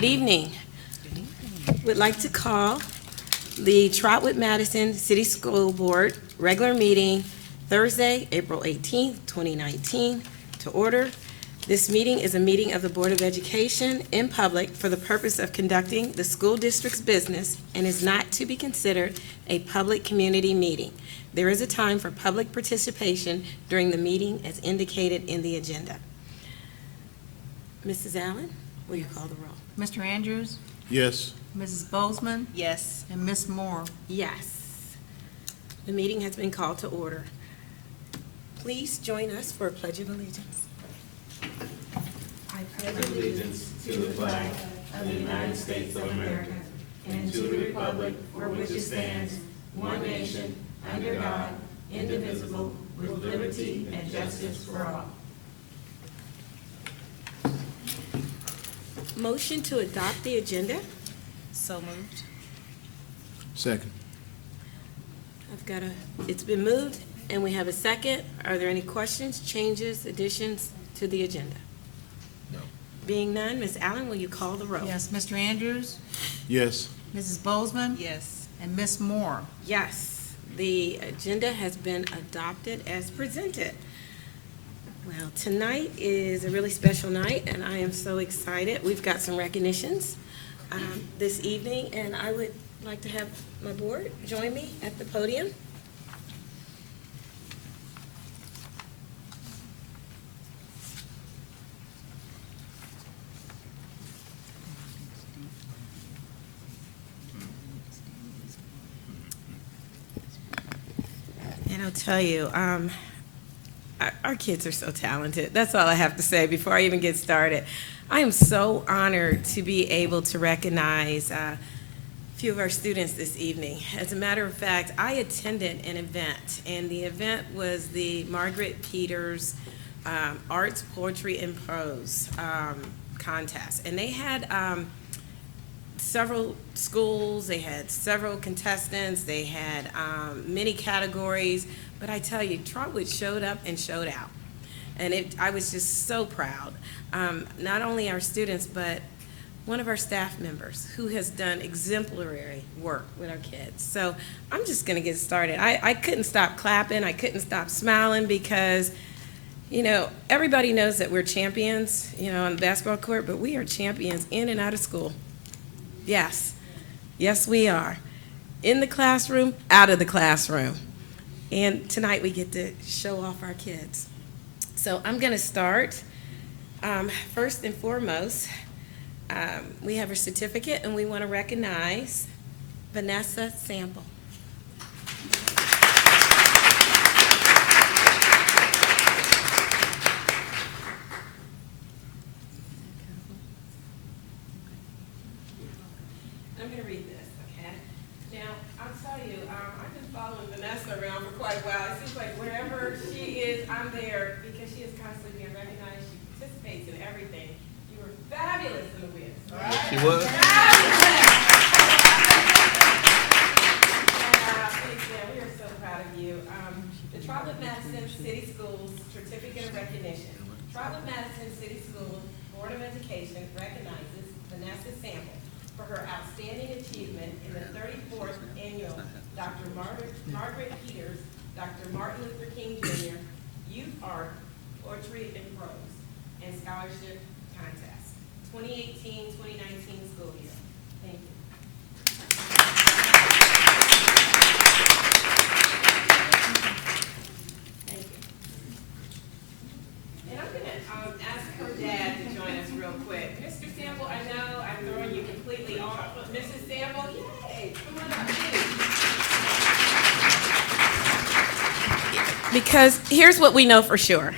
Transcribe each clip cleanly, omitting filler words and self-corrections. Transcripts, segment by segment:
Good evening. Would like to call the Trotwood-Madison City School Board regular meeting Thursday, April 18th, 2019, to order. This meeting is a meeting of the Board of Education in public for the purpose of conducting the school district's business and is not to be considered a public community meeting. There is a time for public participation during the meeting as indicated in the agenda. Mrs. Allen, will you call the roll? Mr. Andrews? Yes. Mrs. Bozeman? Yes. And Ms. Moore? Yes. The meeting has been called to order. Please join us for a Pledge of Allegiance. I pledge allegiance to the flag of the United States of America and to the republic for which it stands, one nation, under God, indivisible, with liberty and justice for all. Motion to adopt the agenda. So moved. Second. It's been moved and we have a second. Are there any questions, changes, additions to the agenda? No. Being none, Ms. Allen, will you call the roll? Yes. Mr. Andrews? Yes. Mrs. Bozeman? Yes. And Ms. Moore? Yes, the agenda has been adopted as presented. Well, tonight is a really special night, and I am so excited. We've got some recognitions this evening, and I would like to have my board join me at the podium. And I'll tell you, our kids are so talented. That's all I have to say before I even get started. I am so honored to be able to recognize a few of our students this evening. As a matter of fact, I attended an event, and the event was the Margaret Peters Arts, Poetry, and Prose contest. And they had several schools, they had several contestants, they had many categories, but I tell you, Trotwood showed up and showed out. And I was just so proud. Not only our students, but one of our staff members who has done exemplary work with our kids. So I'm just gonna get started. I couldn't stop clapping, I couldn't stop smiling because, you know, everybody knows that we're champions, you know, on the basketball court, but we are champions in and out of school. Yes, yes we are. In the classroom, out of the classroom. And tonight we get to show off our kids. So I'm gonna start. First and foremost, we have a certificate and we wanna recognize Vanessa Sample. I'm going to read this, okay? Now, I'll tell you, I've been following Vanessa around for quite a while. It seems like wherever she is, I'm there because she is constantly being recognized. She participates in everything. You were fabulous in the quiz, all right? She was. And we are so proud of you. The Trotwood-Madison City Schools Certificate of Recognition. Trotwood-Madison City Schools Board of Education recognizes Vanessa Sample for her outstanding achievement in the 34th annual Dr. Margaret Peters, Dr. Martin Luther King Jr. Youth Art, Poetry, and Prose, and Scholarship Contest, 2018-2019 school year. Thank you. Thank you. And I'm going to ask her dad to join us real quick. Mr. Sample, I know I'm throwing you completely off, but Mrs. Sample, yay, come on up, please. Because here's what we know for sure.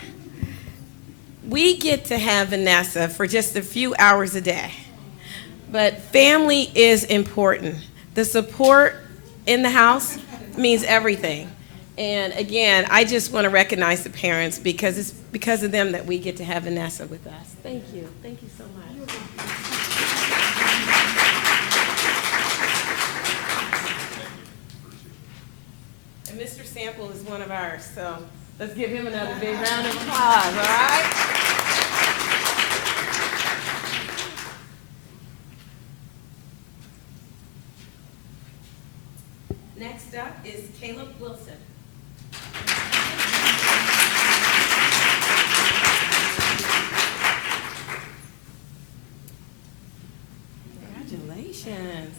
We get to have Vanessa for just a few hours a day, but family is important. The support in the house means everything. And again, I just want to recognize the parents because it's because of them that we get to have Vanessa with us. Thank you. Thank you so much. And Mr. Sample is one of ours, so let's give him another big round of applause, all right? Caleb Wilson. Congratulations.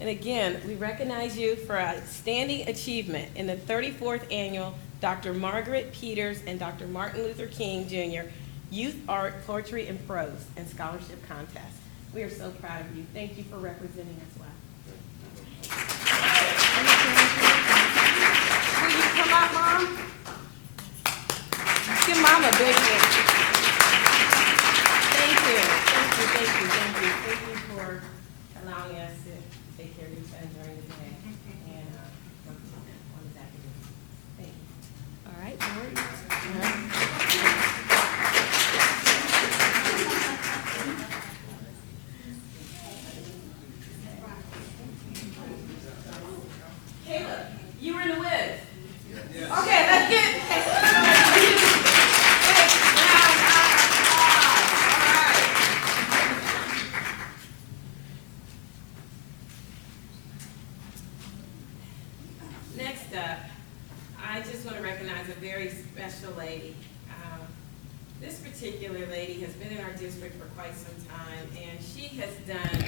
And again, we recognize you for outstanding achievement in the 34th Annual Dr. Margaret Peters and Dr. Martin Luther King Jr. Youth Art, Poetry, and Prose and Scholarship Contest. We are so proud of you. Thank you for representing us well. Will you come up, Mom? Give Mom a big hand. Thank you. Thank you, thank you, thank you. Thank you for allowing us to take care of each other during the day and on this academic. Thank you. All right, Lord. All right. Caleb, you were in the whiz. Okay, let's get. Next up, I just want to recognize a very special lady. This particular lady has been in our district for quite some time, and she has done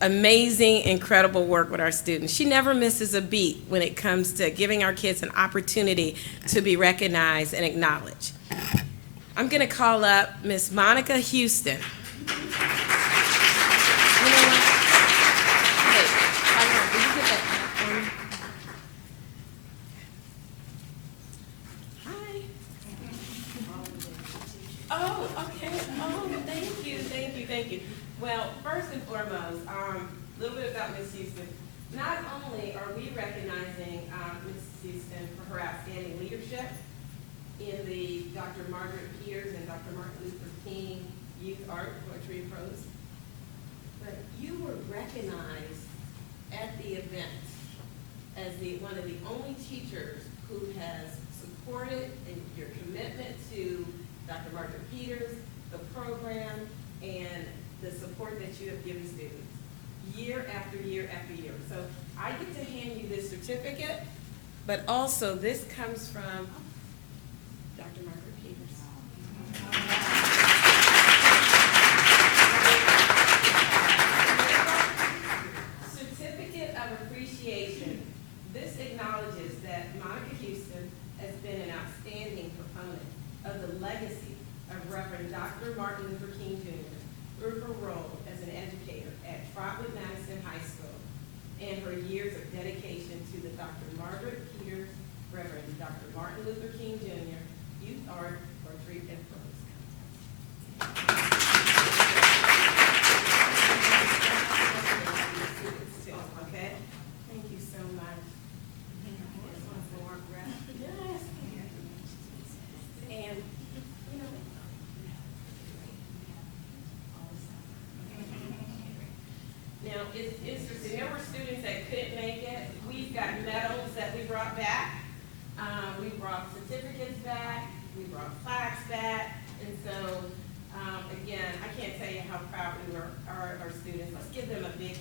amazing, incredible work with our students. She never misses a beat when it comes to giving our kids an opportunity to be recognized and acknowledged. I'm going to call up Miss Monica Houston. You know what? Hey, will you get that mic for me? Hi. Oh, okay. Oh, thank you, thank you, thank you. Well, first and foremost, a little bit about Ms. Houston. Not only are we recognizing Ms. Houston for her outstanding leadership in the Dr. Margaret Peters and Dr. Martin Luther King Youth Art, Poetry, and Prose, but you were recognized at the event as one of the only teachers who has supported your commitment to Dr. Margaret Peters, the program, and the support that you have given students year after year after year. So I get to hand you this certificate, but also this comes from Dr. Margaret Peters. Certificate of Appreciation. This acknowledges that Monica Houston has been an outstanding proponent of the legacy of Reverend Dr. Martin Luther King Jr. through her role as an educator at Trotwood-Madison High School and her years of dedication to the Dr. Margaret Peters, Reverend Dr. Martin Luther King Jr. Youth Art, Poetry, and Prose Contest. Okay? Thank you so much. Yes. And, you know, now, it's interesting. There were students that couldn't make it. We've got medals that we brought back. We brought certificates back. We brought plaques back. And so, again, I can't tell you how proud we are of our students. Let's give them a big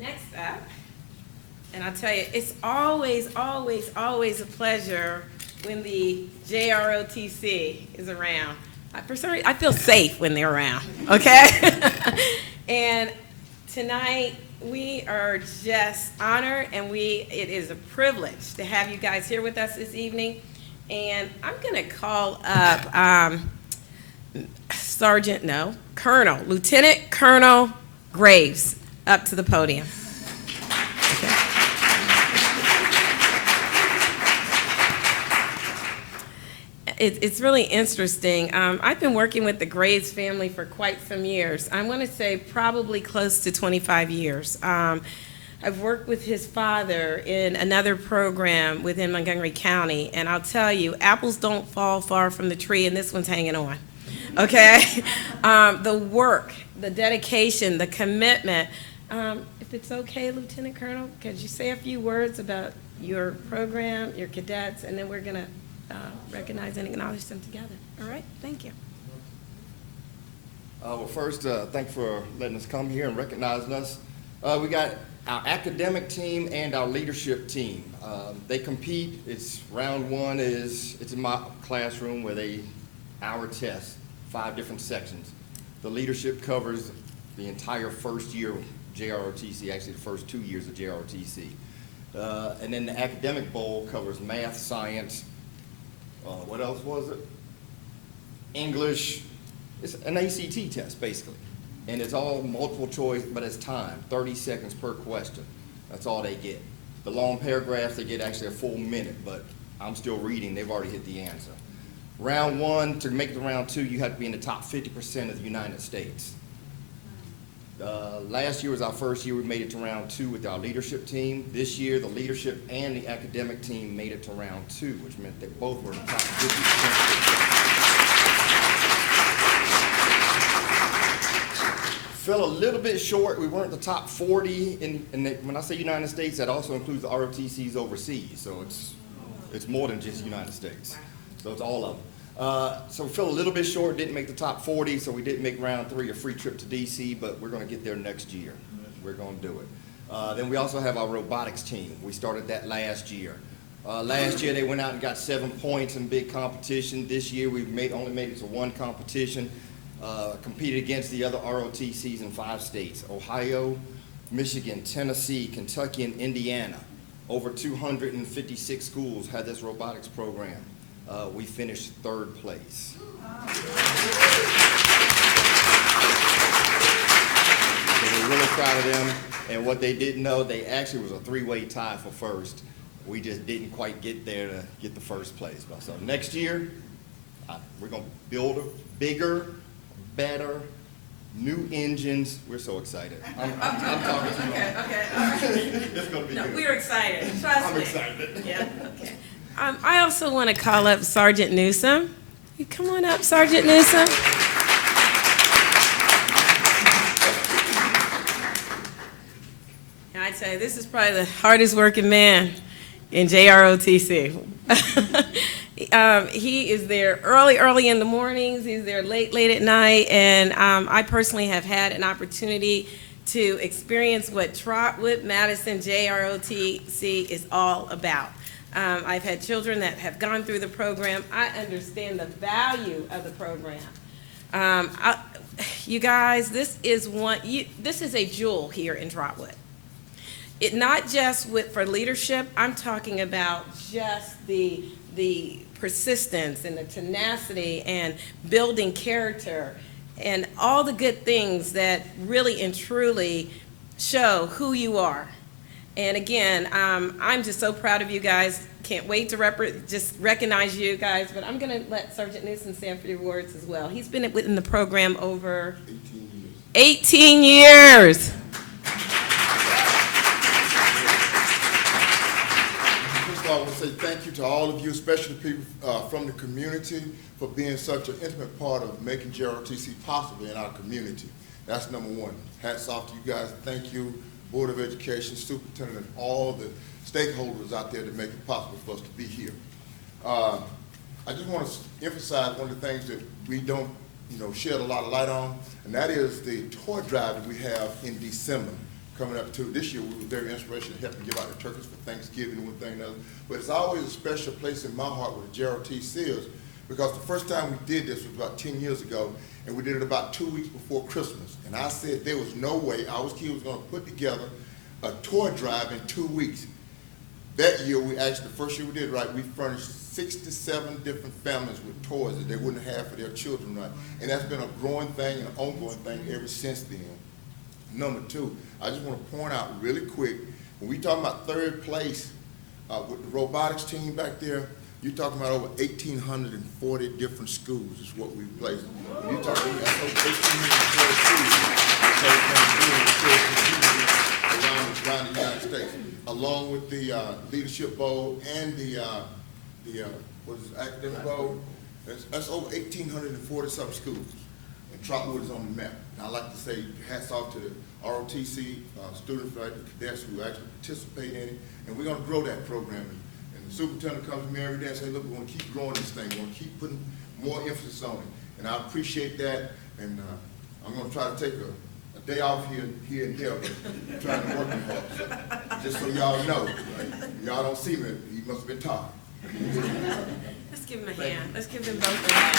Next up, and I'll tell you, it's always, always, always a pleasure when the JROTC is around. For some reason, I feel safe when they're around, okay? And tonight, we are just honored, and it is a privilege to have you guys here with us this evening. And I'm gonna call up Lieutenant Colonel Graves up to the podium. Okay. It's really interesting. I've been working with the Graves family for quite some years. I want to say probably close to 25 years. I've worked with his father in another program within Montgomery County, and I'll tell you, apples don't fall far from the tree, and this one's hanging on, okay? The work, the dedication, the commitment. If it's okay, Lieutenant Colonel, could you say a few words about your program, your cadets, and then we're going to recognize and acknowledge them together. All right, thank you. Well, first, thanks for letting us come here and recognizing us. We got our academic team and our leadership team. They compete. It's round one it's in my classroom where our test, 5 different sections. The leadership covers the entire first year of JROTC, actually the first 2 years of JROTC. And then the academic bowl covers math, science, what else was it? English. It's an ACT test, basically. And it's all multiple choice, but it's time, 30 seconds per question. That's all they get. The long paragraphs, they get actually a full minute, but I'm still reading, they've already hit the answer. Round one, to make it to round two, you have to be in the top 50% of the United States. Last year was our first year we made it to round two with our leadership team. This year, the leadership and the academic team made it to round two, which meant they both were in the top 50%. Fell a little bit short. We weren't the top 40 when I say United States, that also includes the ROTCs overseas. So it's more than just United States. So it's all of them. So we fell a little bit short, didn't make the top 40, so we didn't make round three, a free trip to DC, but we're gonna get there next year. We're gonna do it. Then we also have our robotics team. We started that last year. Last year they went out and got 7 points in big competition. This year we only made it to 1 competition. Competed against the other ROTCs in 5 states, Ohio, Michigan, Tennessee, Kentucky, and Indiana. Over 256 schools had this robotics program. We finished 3rd place. So we're really proud of them. And what they didn't know, they actually was a 3-way tie for first. We just didn't quite get there to get the 1st place. So next year, we're gonna build a bigger, better, new engines. We're so excited. I'm talking to you. Okay, all right. It's gonna be No, good. we're excited, trust me. I'm excited. Yeah, okay. I also want to call up Sergeant Newsom. You come on up, Sergeant Newsom. And I tell you, this is probably the hardest working man in JROTC. He is there early in the mornings, he's there late at night, and I personally have had an opportunity to experience what Trotwood-Madison JROTC is all about. I've had children that have gone through the program. I understand the value of the program. You guys, this is a jewel here in Trotwood. It not just for leadership, I'm talking about just the persistence and the tenacity and building character and all the good things that really and truly show who you are. And again, I'm just so proud of you guys. Can't wait to just recognize you guys, but I'm gonna let Sergeant Newsom say a few words as well. He's been within the program over 18 years. I want to say thank you to all of you, especially people from the community, for being such an intimate part of making JROTC possible in our community. That's number one. Hats off to you guys. Thank you, Board of Education, Superintendent, and all the stakeholders out there to make it possible for us to be here. I just want to emphasize one of the things that we don't, shed a lot of light on, and that is the toy drive that we have in December. Coming up to this year, we were very inspirational to help give out the turkeys for Thanksgiving and one thing and another. But it's always a special place in my heart with the JROTC is because the first time we did this was about 10 years ago, and we did it about 2 weeks before Christmas. And I said there was no way our kids was going to put together a toy drive in 2 weeks. That year, the first year we did it right, we furnished 67 different families with toys that they wouldn't have for their children, right? And that's been a growing thing and an ongoing thing ever since then. Number 2, I just want to point out really quick, when we talk about 3rd place with the robotics team back there, you're talking about over 1,840 different schools is what we placed. When you're talking about over 1,840 schools around the United States, along with the Leadership Bowl and the Academic Bowl. That's over 1,840 some schools. And Trotwood is on the map. And I'd like to say hats off to the ROTC students, right, the cadets who actually participate in it. And we're going to grow that program. And the superintendent comes to me every day and says, look, we're going to keep growing this thing. We're going to keep putting more emphasis on it. And I appreciate that. And I'm gonna try to take a day off here and there, but I'm trying to work hard. So, just so y'all know, right? Y'all don't see me, he must have been tired. Let's give him a hand. Let's give them both a hand.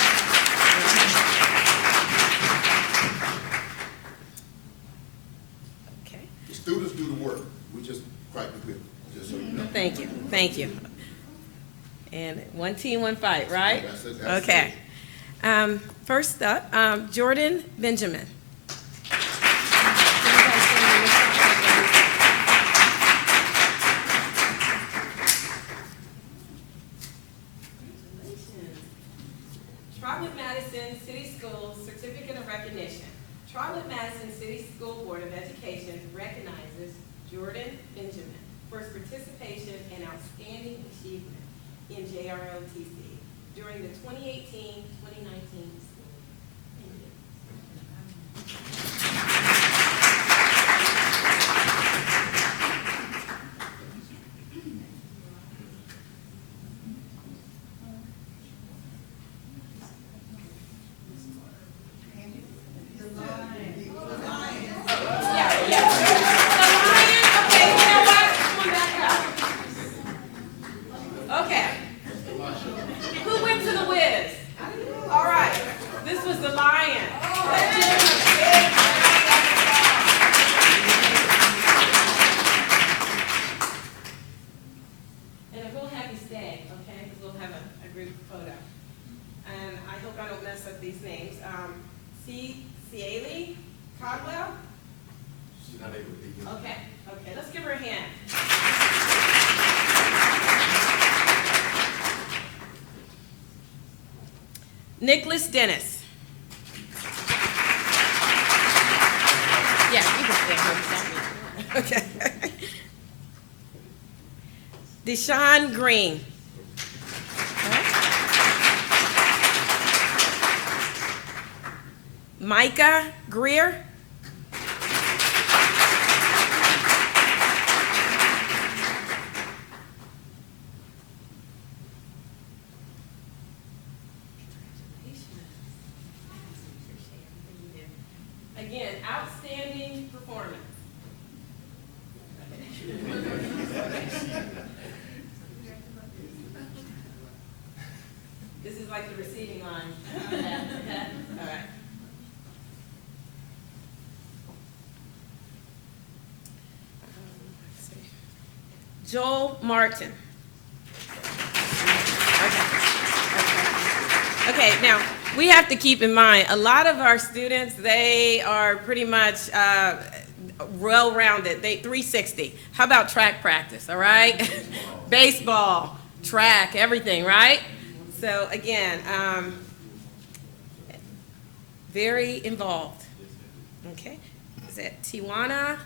Okay. The students do the work, we just crack the whip, just so you know. Thank you. Thank you. And one team, one fight, right? That's it, that's Okay. First up, Jordan Benjamin. Trotwood-Madison City Schools Certificate of Recognition. Trotwood-Madison City School Board of Education recognizes Jordan Benjamin for his participation and outstanding achievement in JROTC during the 2018-2019 school year. Okay. Who went to the Wiz? All right. This was the lion. Let's give him a big and a real happy stay, okay? Because we'll have a group photo. And I hope I don't mess up these names. Cialy Codwell? She's not able to be here. Okay, okay. Let's give her a hand. Nicholas Dennis. Yeah, you can stand here. Okay. Deshaun Green. Micah Greer. Again, outstanding performance. This is like the receiving line. All right. Let's see. Joel Martin. Okay, now, we have to keep in mind, a lot of our students, they are pretty much well-rounded, 360. How about track practice, all right? Baseball, track, everything, right? So again, very involved, okay? Is that Twania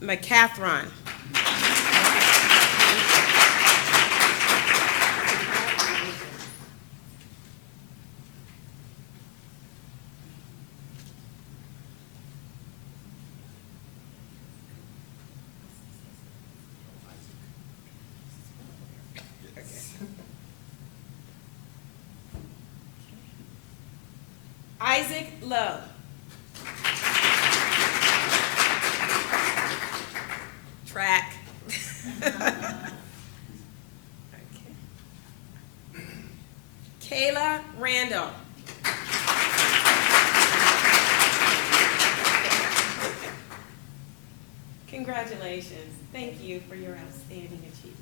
McCathron? Isaac Lowe. Track. Okay. Kayla Randall. Congratulations. Thank you for your outstanding achievement.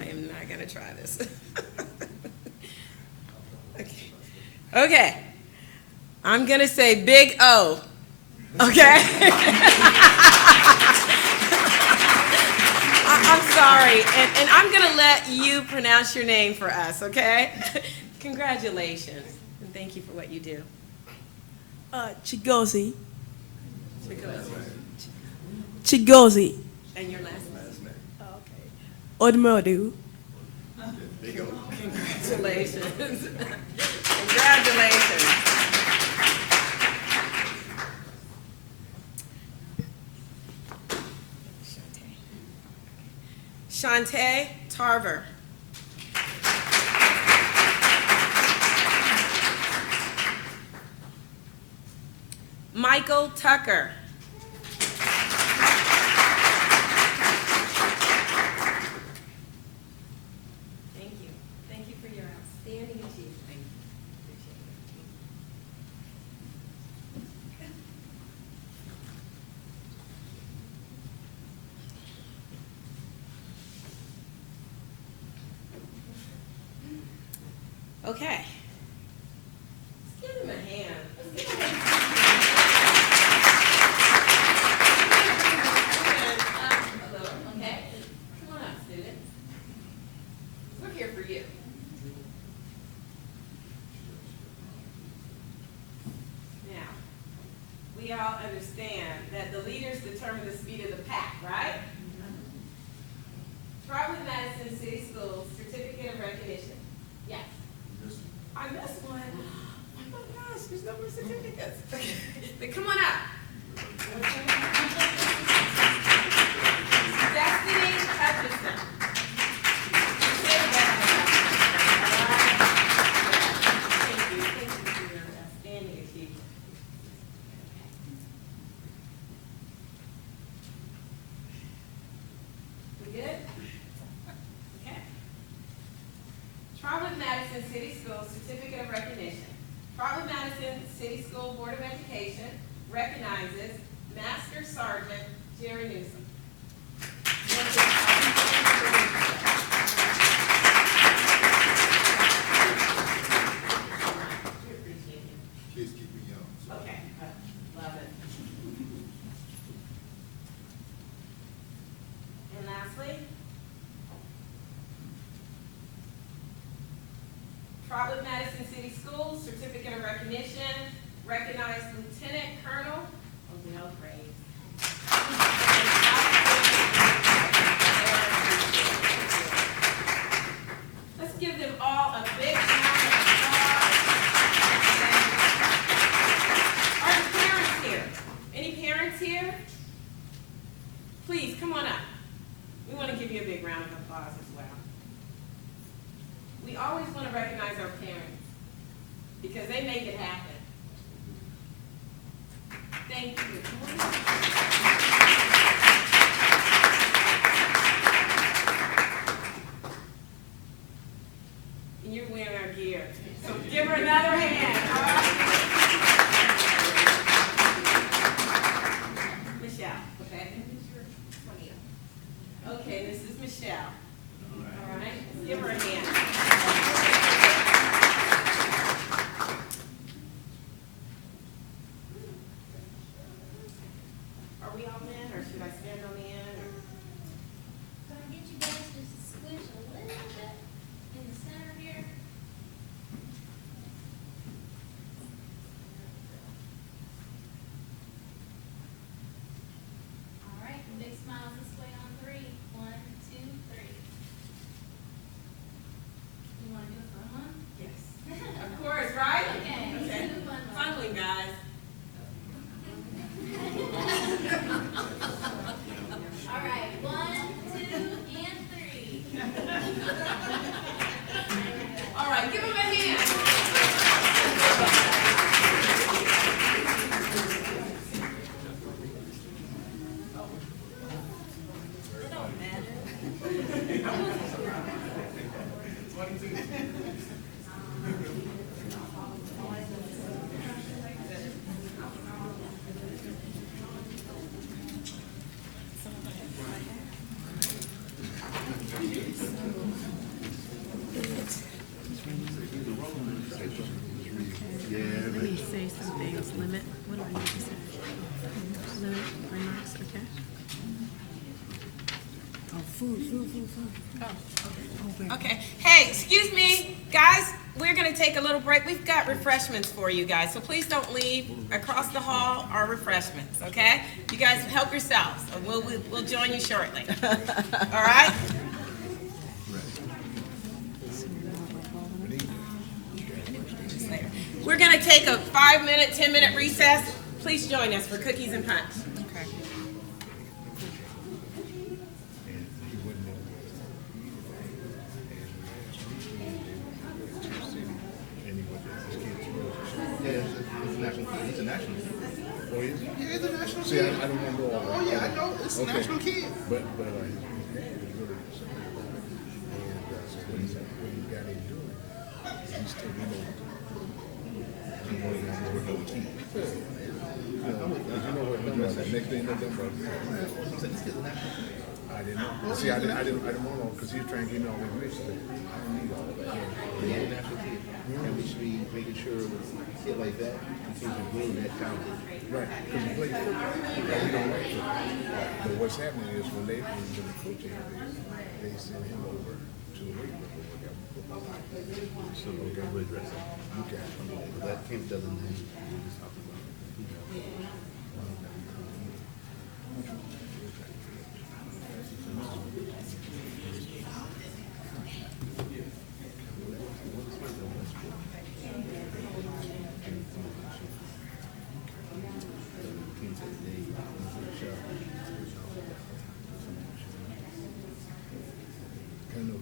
I am not going to try this. Okay. Okay. I'm going to say Big O. Okay? I'm sorry. And I'm going to let you pronounce your name for us, okay? Congratulations. And thank you for what you do. Chigozie. Chigozie. Chigozie. And your last name? Odmodu. Congratulations. Congratulations. Shante Tarver. Michael Tucker. Thank you. Thank you for your outstanding achievement. Appreciate it. Okay. Let's give him a hand. Let's give him a hand. A little, okay? Come on up, students. We're here for you. Now, we all understand that the leaders determine the speed of the pack, right? Trotwood-Madison City Schools Certificate of Recognition. Yes. I missed one. Oh my gosh, there's no more certificates. But come on up. Destiny Hutchinson. Thank you for your outstanding achievement. We good? Okay. Trotwood-Madison City Schools Certificate of Recognition. Trotwood-Madison City School Board of Education recognizes Master Sergeant Jerry Newsom. We appreciate you. Kids keep me young. so. Okay, love it. And lastly, Trotwood-Madison City Schools Certificate of Recognition, recognized Lieutenant Colonel Odell Graves. Let's give them all a big round of applause. Are the parents here? Any parents here? Please, come on up. We want to give you a big round of applause as well. We always want to recognize our parents because they make it happen. Thank you. Come on up. And you're wearing our gear. So give her another hand. All right? Michelle, okay? Okay, this is Michelle. All right, let's give her a hand. Are we all in, or should I stand on the end? Or? Can I get you guys just to squish a little bit in the center here? All right, big smiles this way on three. 1, 2, 3. You want to do it for a month? Yes. Of course, right? Okay, let's Okay. do the fun one. Fun one, guys. All right, 1, 2, and 3. All right, give them a hand. It don't matter. Let me say some things. Limit, what do I need to say? Limit remarks, okay? Oh, food. Okay. Hey, excuse me, guys. We're going to take a little break. We've got refreshments for you guys, so please don't leave. Across the hall are refreshments, okay? You guys help yourselves. We'll join you shortly. All right? We're going to take a 5-minute, 10-minute recess. Please join us for cookies and punch. Okay. the national kid. Oh, is it? Yeah, it's a national See, kid. I don't want to know all that. Oh, yeah, I know. It's a Okay. national kid. But his dad is really concerned about it. And what he got him doing, he's still, you know, with no teeth. You know what, the next thing they're done, I'm saying, this kid's a national kid. I didn't know. See, I didn't want to know, because he was trying to give me all the information. I don't need all that. He's a national kid. And we should be making sure with a kid like that, he can grow that talent. Right, because he plays football. We don't like football. But what's happening is when they bring him to coaching, they send him over to the weight room to work out football. So we're going to address it. Okay. That camp doesn't have to be just talking about. I know.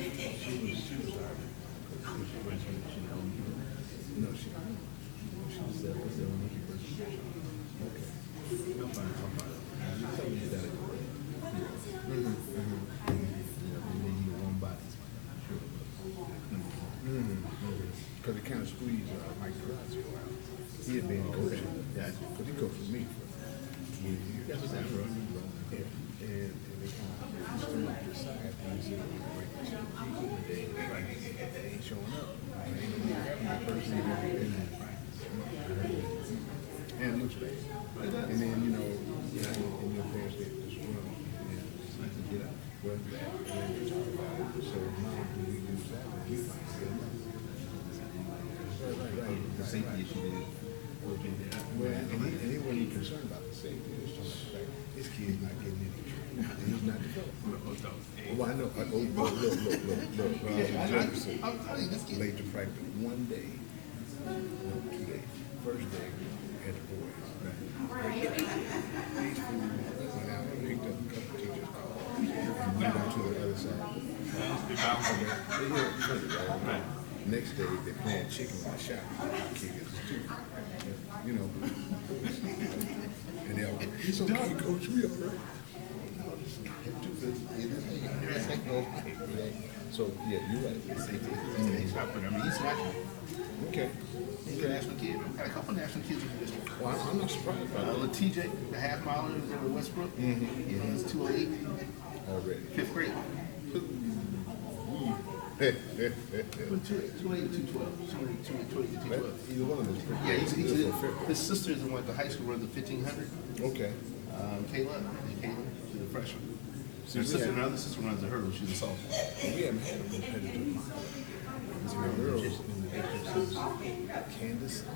She was our no, she was there. Was there when he first came? Okay. I'm fine. You tell me you got it. You know, maybe your own bodies. Because it kind of squeezed Mike Trotwood out. He had been coaching. Yeah. Because he coached with me for 20 years. That's what's happening, right? Yeah. And they kind of stood up to the side and he said, they ain't showing up. I ain't gonna be having my first thing and looks bad. And then, you know, and your parents get this run. And it's nice to get out. Well, and then you talk about it. So now do we use that? And you find it. Right. The safety issue is. Well, and he wasn't even concerned about the safety. It was just like, this kid's not getting any training. He's not developed. Well, I know. Look. I'll tell you, this kid. Late to practice one day, no, 2 days. First day, had the boys. These fools went out and picked up a couple teachers' calls and went out to the other side. Right. Next day, they're playing chicken in the shop. Kickers too. You know. And they'll go, it's okay, coach, we all right. So, yeah, you're right. I mean, he's national. Okay. He's a national kid. We got a couple national kids in the district. Well, I'm not surprised by that TJ, the half miler is over Westbrook. Yeah, he's 208, already. 5th grade. Hey. 208 to 212. 208 to 212. Either one of them is pretty Yeah, good. he's Good for fair. his sister is the one at the high school runs the 1500. Okay. Kayla, she's a freshman. See, Her sister, yeah. her other sister runs the hurdle. She's a sophomore. We haven't had a competitive model. The girls in the district since Candace.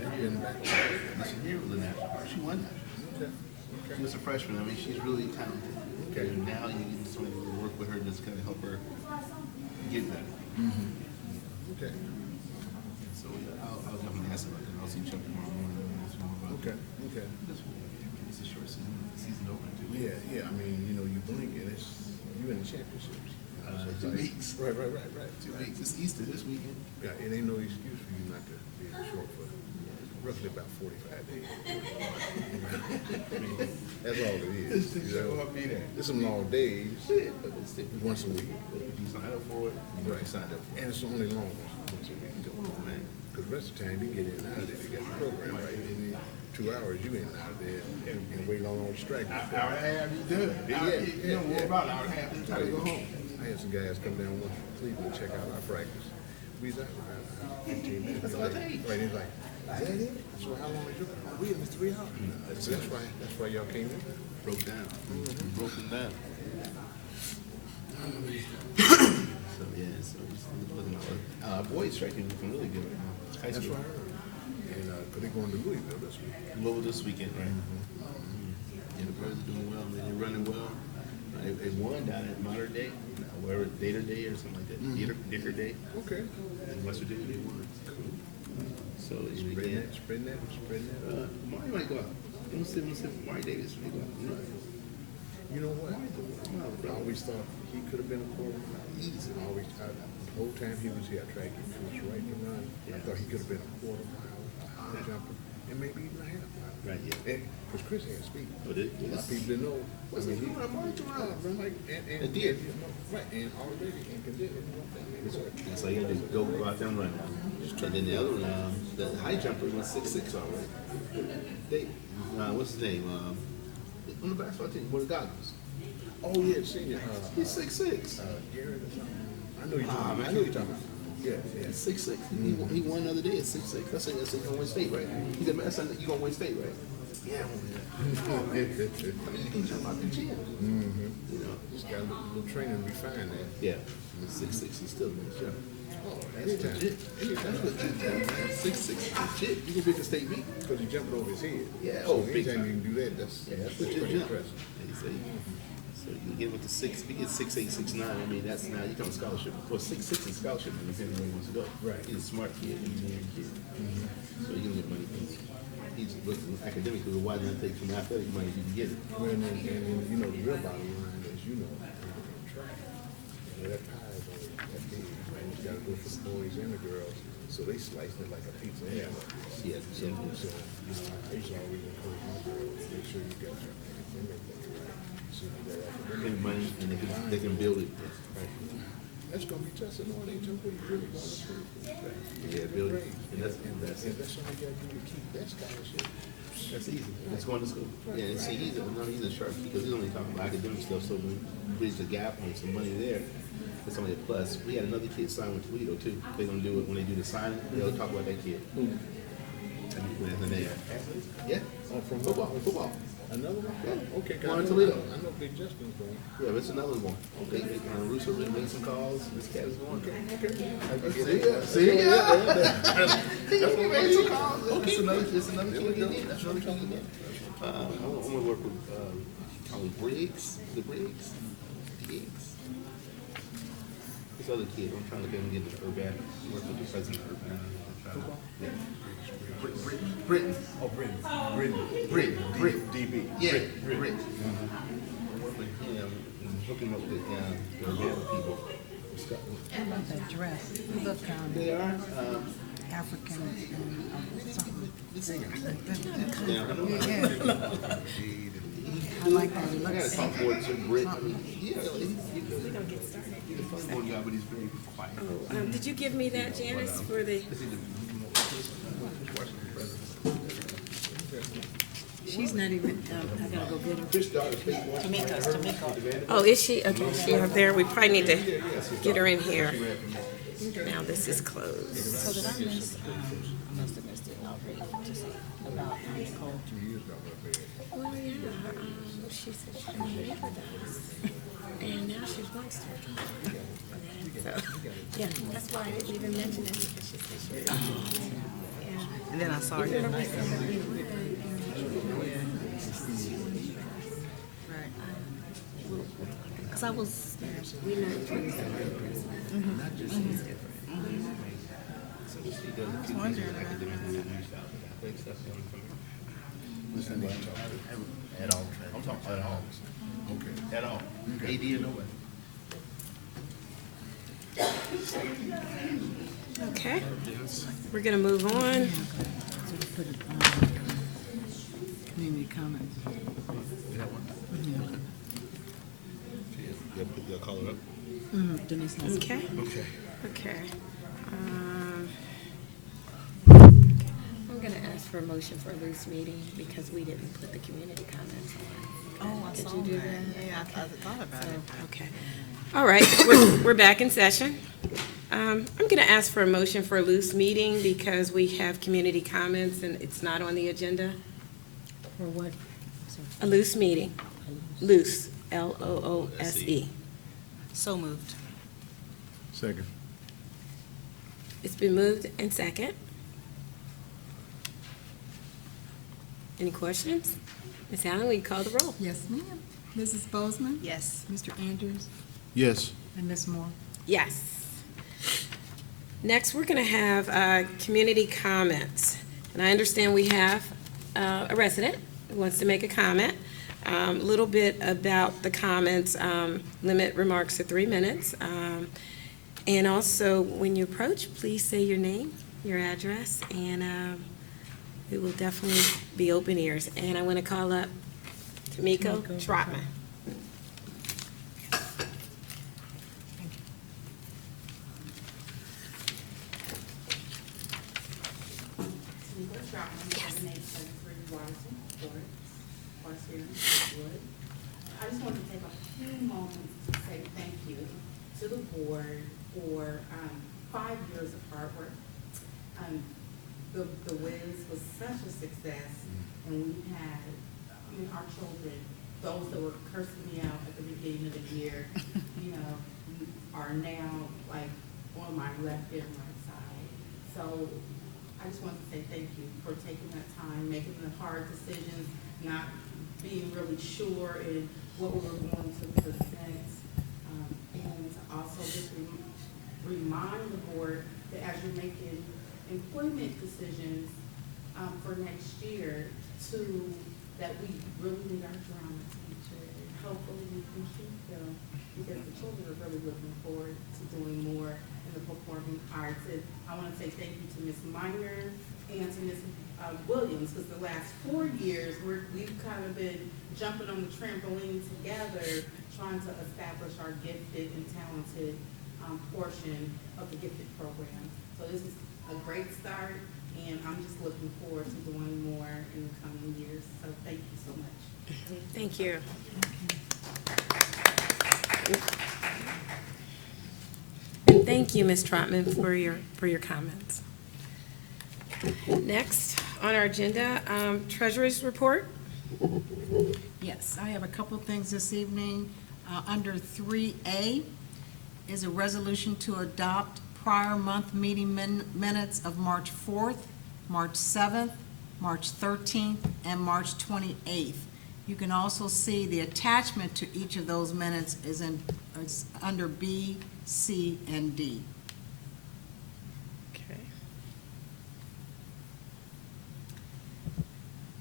They've been back. This year was a national. She won that. Okay. She was a freshman. I mean, she's really talented. Okay. And now you need somebody to work with her that's going to help her get that. Okay. So I'll definitely ask about that. I'll see Chuck tomorrow morning and ask him about Okay. Okay. It's a short season. Season over too. Yeah. I mean, you know, you blink and it's you in the championships. So it's 2 like- weeks. Right. 2 weeks. It's Easter this weekend. Yeah, it ain't no excuse for you not to be short for roughly about 45 days. That's all it is. You know? It's some long days, But it's different. once a week. If you sign up for it, you already signed up for it. And it's only long once a week. Man. Because the rest of the time, you get in and out of there, you got the program right. And then 2 hours, you in and out of there and waiting on all the strikes. Hour and a half, you good. You know, about an hour and a half, then try to go home. I had some guys come down once from Cleveland to check out our practice. We was out for about 15 minutes. That's all it takes. Right, he's like, is that it? So how long is your? We in this 3 hours. So that's why y'all came in. Broke down. Broken down. So yeah, so it's looking out. Boys striking looking really good right now. High That's school. what I heard. And because they're going to Louisville this week. Louisville this weekend, right? Yeah, the girls are doing well. They're running well. They won down at Modern Day, wherever Dater Day or something like that. Dicker Day. Okay. In West Virginia, they won. So this Spreading weekend, that. Mari might go out. Don't sit Mari Davis may go out. You know what? I always thought he could have been a quarterback. Easy. I always tried to whole time he was here, I tried to get Chris right to run. I thought he could have been a quarter mile, a high jumper, and maybe even a half mile. Right, yeah. Because Chris had speed. But it, A lot of people didn't know. What's I mean, he doing? I'm already run like, and It did. Right, and already in condition. so you gotta just go out there and run. And then the other one, the high jumper was 6'6" already. They, what's his name? On the basketball team, with the goggles. Oh, yeah, senior. He's 6'6". Jared or something. I know you're talking about. I know you're talking about. Yeah, yeah. He's 6'6". He won the other day at 6'6". That's it. You're gonna win state, right? He said, man, you gonna win state, right? Yeah, I mean, you can jump out the gym. You know. Just got a little training, refine that. Yeah. He's 6'6". He's still in the gym. Oh, That's legit. That's legit, man. 6'6" is legit. You can pick a state meet. Because he jumped over his head. Yeah, So big anytime time. you can do that, that's Legit pretty jump. impressive. And he said, so you get with the 6, if you get 6'8", 6'9", I mean, that's now, you come a scholarship. Well, 6'6" is scholarship, depending on where he wants to go. Right. He's a smart kid, engineering kid. So you can get money. He's looking academically, why not take some athletic money if you can get it? Well, and then, you know, the real bottom line is, you know, on track, that pie is only that big. You gotta go for the boys and the girls, so they sliced it like a pizza. Yeah. Yeah. So, you know, I used to always encourage my girls, make sure you get your academic thing right. So you got Bring academic money and they can build it. right. That's gonna be tough, so no, they tell what you really want to school. Yeah, build it. And that's And that's all you gotta do to keep that scholarship. That's easy. It's going to school. Yeah, and see, he's a sharp because he's only talking about academic stuff, so we bridge the gap on some money there. It's only a plus. We had another kid sign with Toledo too. They're gonna do it when they do the signing. They'll talk about that kid. That's the name. Yeah. Oh, from Football. Football. Another one? Yeah. Okay, One in I know, Toledo. I know Big Justin's going. Yeah, but it's another one. Okay, Russo made some calls. This cat is going. Okay. See, he made some calls. It's another kid getting in. That's another kid getting in. I'm gonna work with Briggs. The Briggs. This other kid, I'm trying to get him to get into Urban. Work with the president of Urban. Yeah. Britain. Oh, Brittany. Britain. DB. Yeah, Britain. I'm working with him and hooking up with the Urban people. How about that dress? You look They are. African and something. Yeah, I know. Yeah. I like that. It I got a looks. sophomore to Brit. I mean, yeah, he's a sophomore guy, but he's very quiet. Did you give me that, Janice, for the? She's not even, I gotta go get her. Chris daughter speaks Washington. Oh, is she? Okay, she up there. We probably need to get her in here. Now this is closed. So did I miss, I must have missed it already, just about Nicole. Well, yeah, she said she didn't meet with us, and now she's wasted. So, yeah, that's why I didn't even mention it, because she said she didn't. Yeah. And then I saw her. Even though we said that we would. Cause I was, We know the twins that are impressive. She's different. At all. I'm talking at all. Okay. At all. AD or nobody. Okay, we're gonna move on. So we put it community comments. They'll call it up. Denise has. Okay, Okay. okay. I'm gonna ask for a motion for a loose meeting because we didn't put the community comments on. Oh, I Did saw you do that. that? Yeah, I thought about it. Okay. All right, we're back in session. I'm gonna ask for a motion for a loose meeting because we have community comments and it's not on the agenda. or what? A loose meeting, loose, L-O-O-S-E. So moved. Second. It's been moved and second. Any questions? Ms. Allen, will you call the roll? Yes, ma'am. Mrs. Bozeman? Yes. Mr. Andrews? Yes. And Ms. Moore? Yes. Next, we're going to have community comments. And I understand we have a resident who wants to make a comment. A little bit about the comments, limit remarks to 3 minutes. And also, when you approach, please say your name, your address, and we will definitely be open ears. And I want to call up Tamiko Trotman. I just wanted to take a few moments to say thank you to the board for 5 years of hard work. The Wiz was such a success, and we had, our children, those that were cursing me out at the beginning of the year, are now like on my left and right side. So I just wanted to say thank you for taking that time, making the hard decisions, not being really sure in what we were going to present, and also just remind the board that as you're making employment decisions for next year, that we really need our drama teacher. Hopefully we can keep them, because the children are really looking forward to doing more in the performing arts. And I want to say thank you to Ms. Meyer and to Ms. Williams, because the last 4 years we've kind of been jumping on the trampoline together, trying to establish our gifted and talented portion of the gifted program. So this is a great start, and I'm just looking forward to doing more in the coming years. So thank you so much. Thank you. And thank you, Ms. Trotman, for your comments. Next on our agenda, Treasurer's Report. Yes, I have a couple of things this evening. Under 3A is a resolution to adopt prior month meeting minutes of March 4th, March 7th, March 13th, and March 28th. You can also see the attachment to each of those minutes is under B, C, and D. Okay.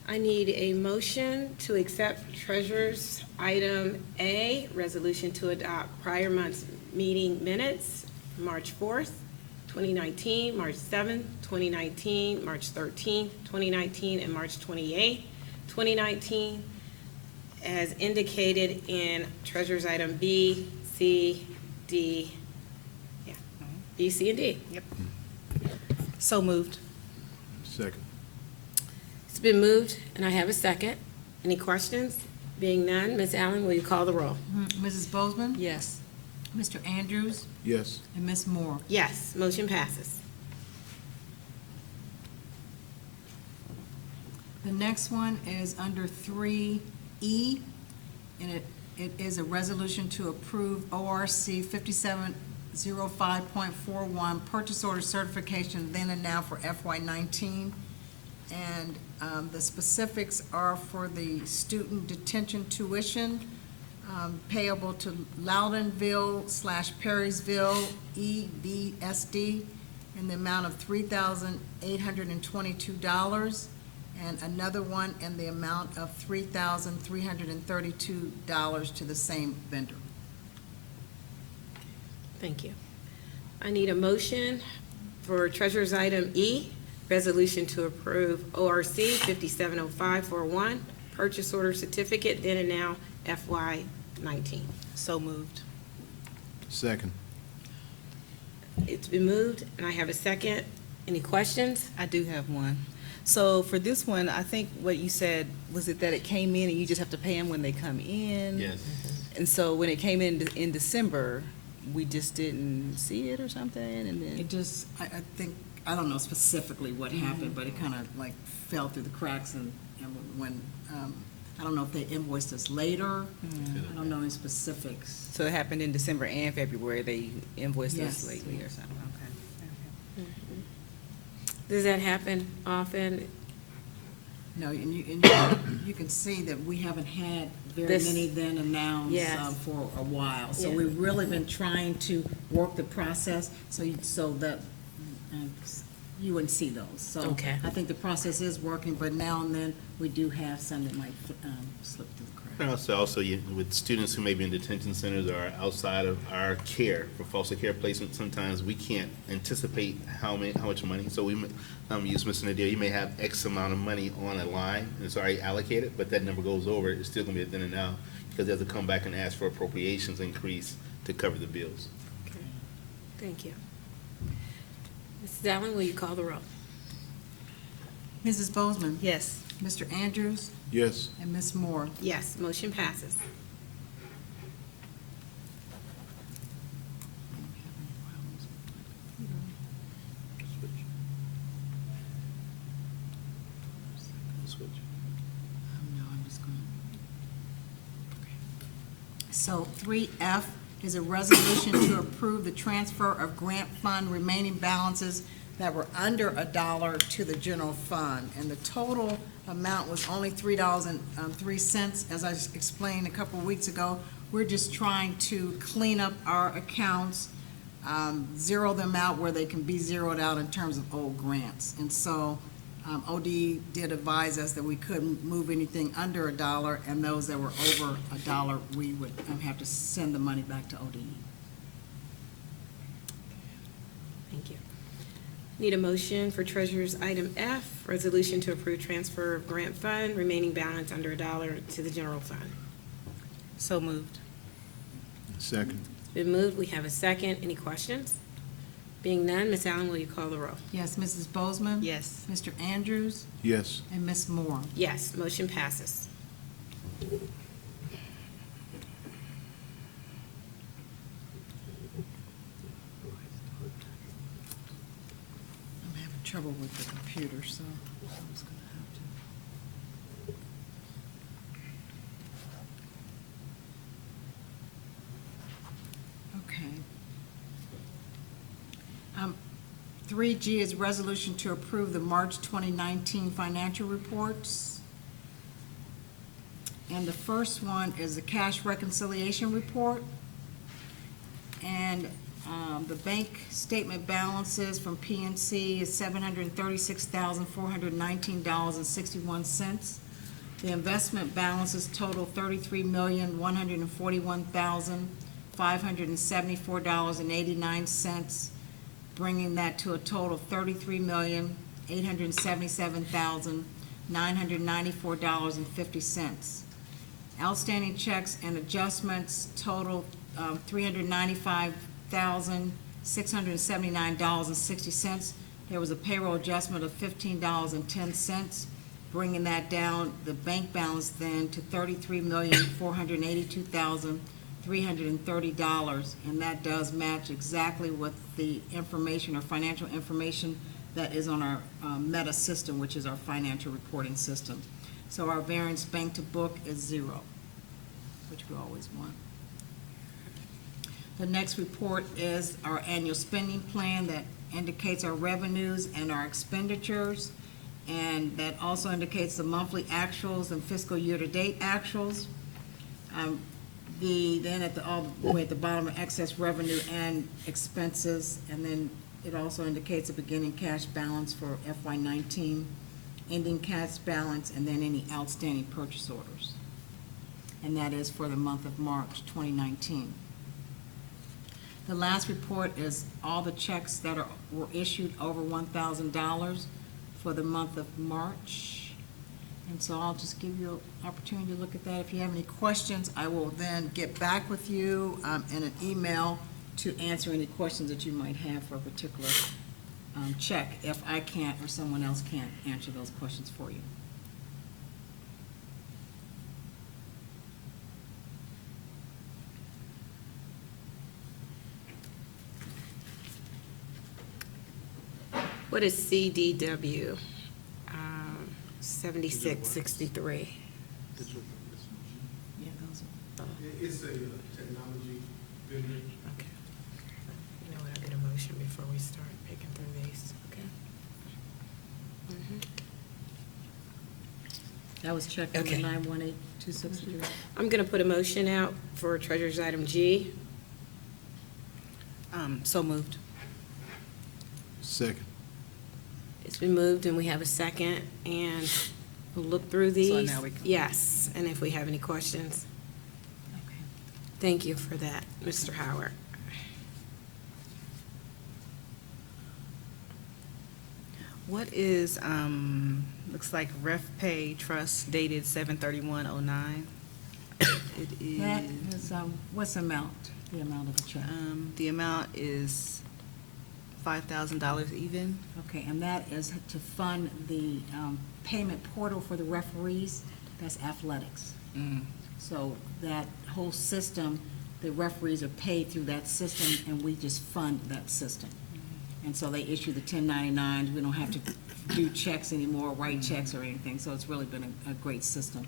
I need a motion to accept Treasurer's Item A, resolution to adopt prior month's meeting minutes, March 4th, 2019, March 7th, 2019, March 13th, 2019, and March 28th, 2019, as indicated in Treasurer's Item B, C, D, B, C, and D. Yep. So moved. Second. It's been moved, and I have a second. Any questions? Being none, Ms. Allen, will you call the roll? Mrs. Bozeman? Yes. Mr. Andrews? Yes. And Ms. Moore? Yes, motion passes. The next one is under 3E, and it is a resolution to approve ORC 5705.41 purchase order certification then and now for FY19. And the specifics are for the student detention tuition payable to Loudonville/Perrysville EBSD in the amount of $3,822, and another one in the amount of $3,332 to the same vendor. Thank you. I need a motion for Treasurer's Item E, resolution to approve ORC 570541, purchase order certificate, then and now FY19. So moved. Second. It's been moved, and I have a second. Any questions? I do have one. So for this one, I think what you said, was it that it came in and you just have to pay them when they come in? Yes. And so when it came in December, we just didn't see it or something, and then? It just, I think, I don't know specifically what happened, but it kind of like fell through the cracks, and when, I don't know if they invoiced us later. I don't know any specifics. So it happened in December and February, they invoiced Yes. us lately or something, okay. Does that happen often? No, and you can see that we haven't had very This- many then and nows Yes. for a while. So Yeah. we've really been trying to work the process so that you wouldn't see those. So Okay. I think the process is working, but now and then we do have some that might slip through the cracks. And also, with students who may be in detention centers or outside of our care for foster care placement, sometimes we can't anticipate how much money. So we, use Mr. Nadir, you may have X amount of money on a line, and it's already allocated, but that number goes over, it's still gonna be a then and now, because they have to come back and ask for appropriations increase to cover the bills. Okay. Thank you. Mrs. Allen, will you call the roll? Mrs. Bozeman? Yes. Mr. Andrews? Yes. And Ms. Moore? Yes, motion passes. No, I'm just going. So 3F is a resolution to approve the transfer of grant fund remaining balances that were under $1 to the general fund. And the total amount was only $3.03. As I explained a couple of weeks ago, we're just trying to clean up our accounts, zero them out where they can be zeroed out in terms of old grants. And so OD did advise us that we couldn't move anything under $1, and those that were over $1, we would have to send the money back to OD. Thank you. Need a motion for Treasurer's Item F, resolution to approve transfer of grant fund, remaining balance under $1 to the general fund. So moved. Second. It's been moved, we have a second. Any questions? Being none, Ms. Allen, will you call the roll? Yes, Mrs. Bozeman? Yes. Mr. Andrews? Yes. And Ms. Moore? Yes, motion passes. I'm having trouble with the computer, so I'm just gonna have to. Okay. 3G is resolution to approve the March 2019 financial reports. And the first one is the cash reconciliation report. And the bank statement balances from PNC is $736,419.61. The investment balances total $33,141,574.89, bringing that to a total of $33,877,994.50. Outstanding checks and adjustments total $395,679.60. There was a payroll adjustment of $15.10, bringing that down, the bank balance then, to $33,482,330, and that does match exactly with the information or financial information that is on our Meta system, which is our financial reporting system. So our variance bank to book is 0, which we always want. The next report is our annual spending plan that indicates our revenues and our expenditures, and that also indicates the monthly actuals and fiscal year-to-date actuals. Then at the, all the way at the bottom, excess revenue and expenses, and then it also indicates a beginning cash balance for FY19, ending cash balance, and then any outstanding purchase orders. And that is for the month of March 2019. The last report is all the checks that were issued over $1,000 for the month of March. And so I'll just give you an opportunity to look at that. If you have any questions, I will then get back with you in an email to answer any questions that you might have for a particular check, if I can't or someone else can't answer those questions for you. What is CDW 7663? Yeah, those are. It's a technology vendor. Okay. You know what, I'll get a motion before we start picking through these, okay? That was check number Okay. 918263. I'm gonna put a motion out for Treasurer's Item G. So moved. Second. It's been moved and we have a second, and We'll look through these. now we can- Yes, and if we have any questions. Okay. Thank you for that, Mr. Howard. What is, looks like ref pay trust dated 7/31/09? It That is, is, what's the amount of the check? the amount is $5,000 even. Okay, and that is to fund the payment portal for the referees, that's athletics. So that whole system, the referees are paid through that system, and we just fund that system. And so they issue the 1099s, we don't have to do checks anymore, write checks or anything, so it's really been a great system.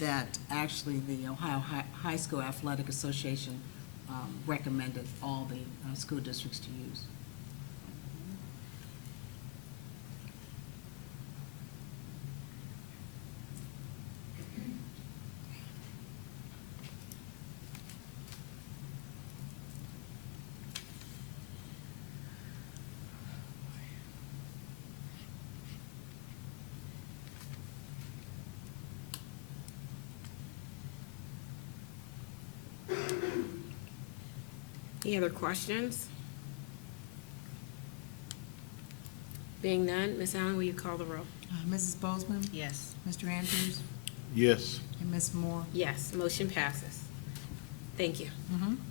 That actually the Ohio High School Athletic Association recommended all the school districts to use. Any other questions? Being none, Ms. Allen, will you call the roll? Mrs. Bozeman? Yes. Mr. Andrews? Yes. And Ms. Moore? Yes, motion passes. Thank you.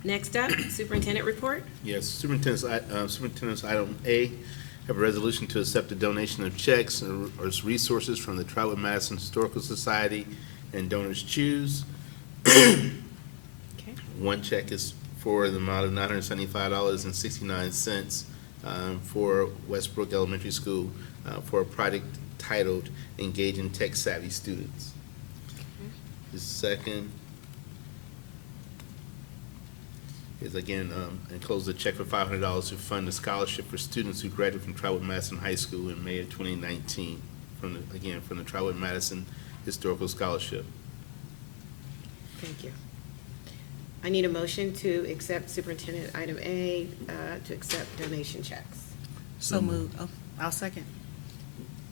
Next up, superintendent report. Yes, Superintendent's item A, have a resolution to accept a donation of checks or resources from the Trotwood-Madison Historical Society and donors choose. Okay. One check is for the amount of $975.69 for Westbrook Elementary School for a project titled Engaging Tech Savvy Students. The second is again, enclose a check for $500 to fund a scholarship for students who graduated from Trotwood-Madison High School in May of 2019, from the Trotwood-Madison Historical Scholarship. Thank you. I need a motion to accept superintendent item A, to accept donation checks. So moved. Oh, I'll second.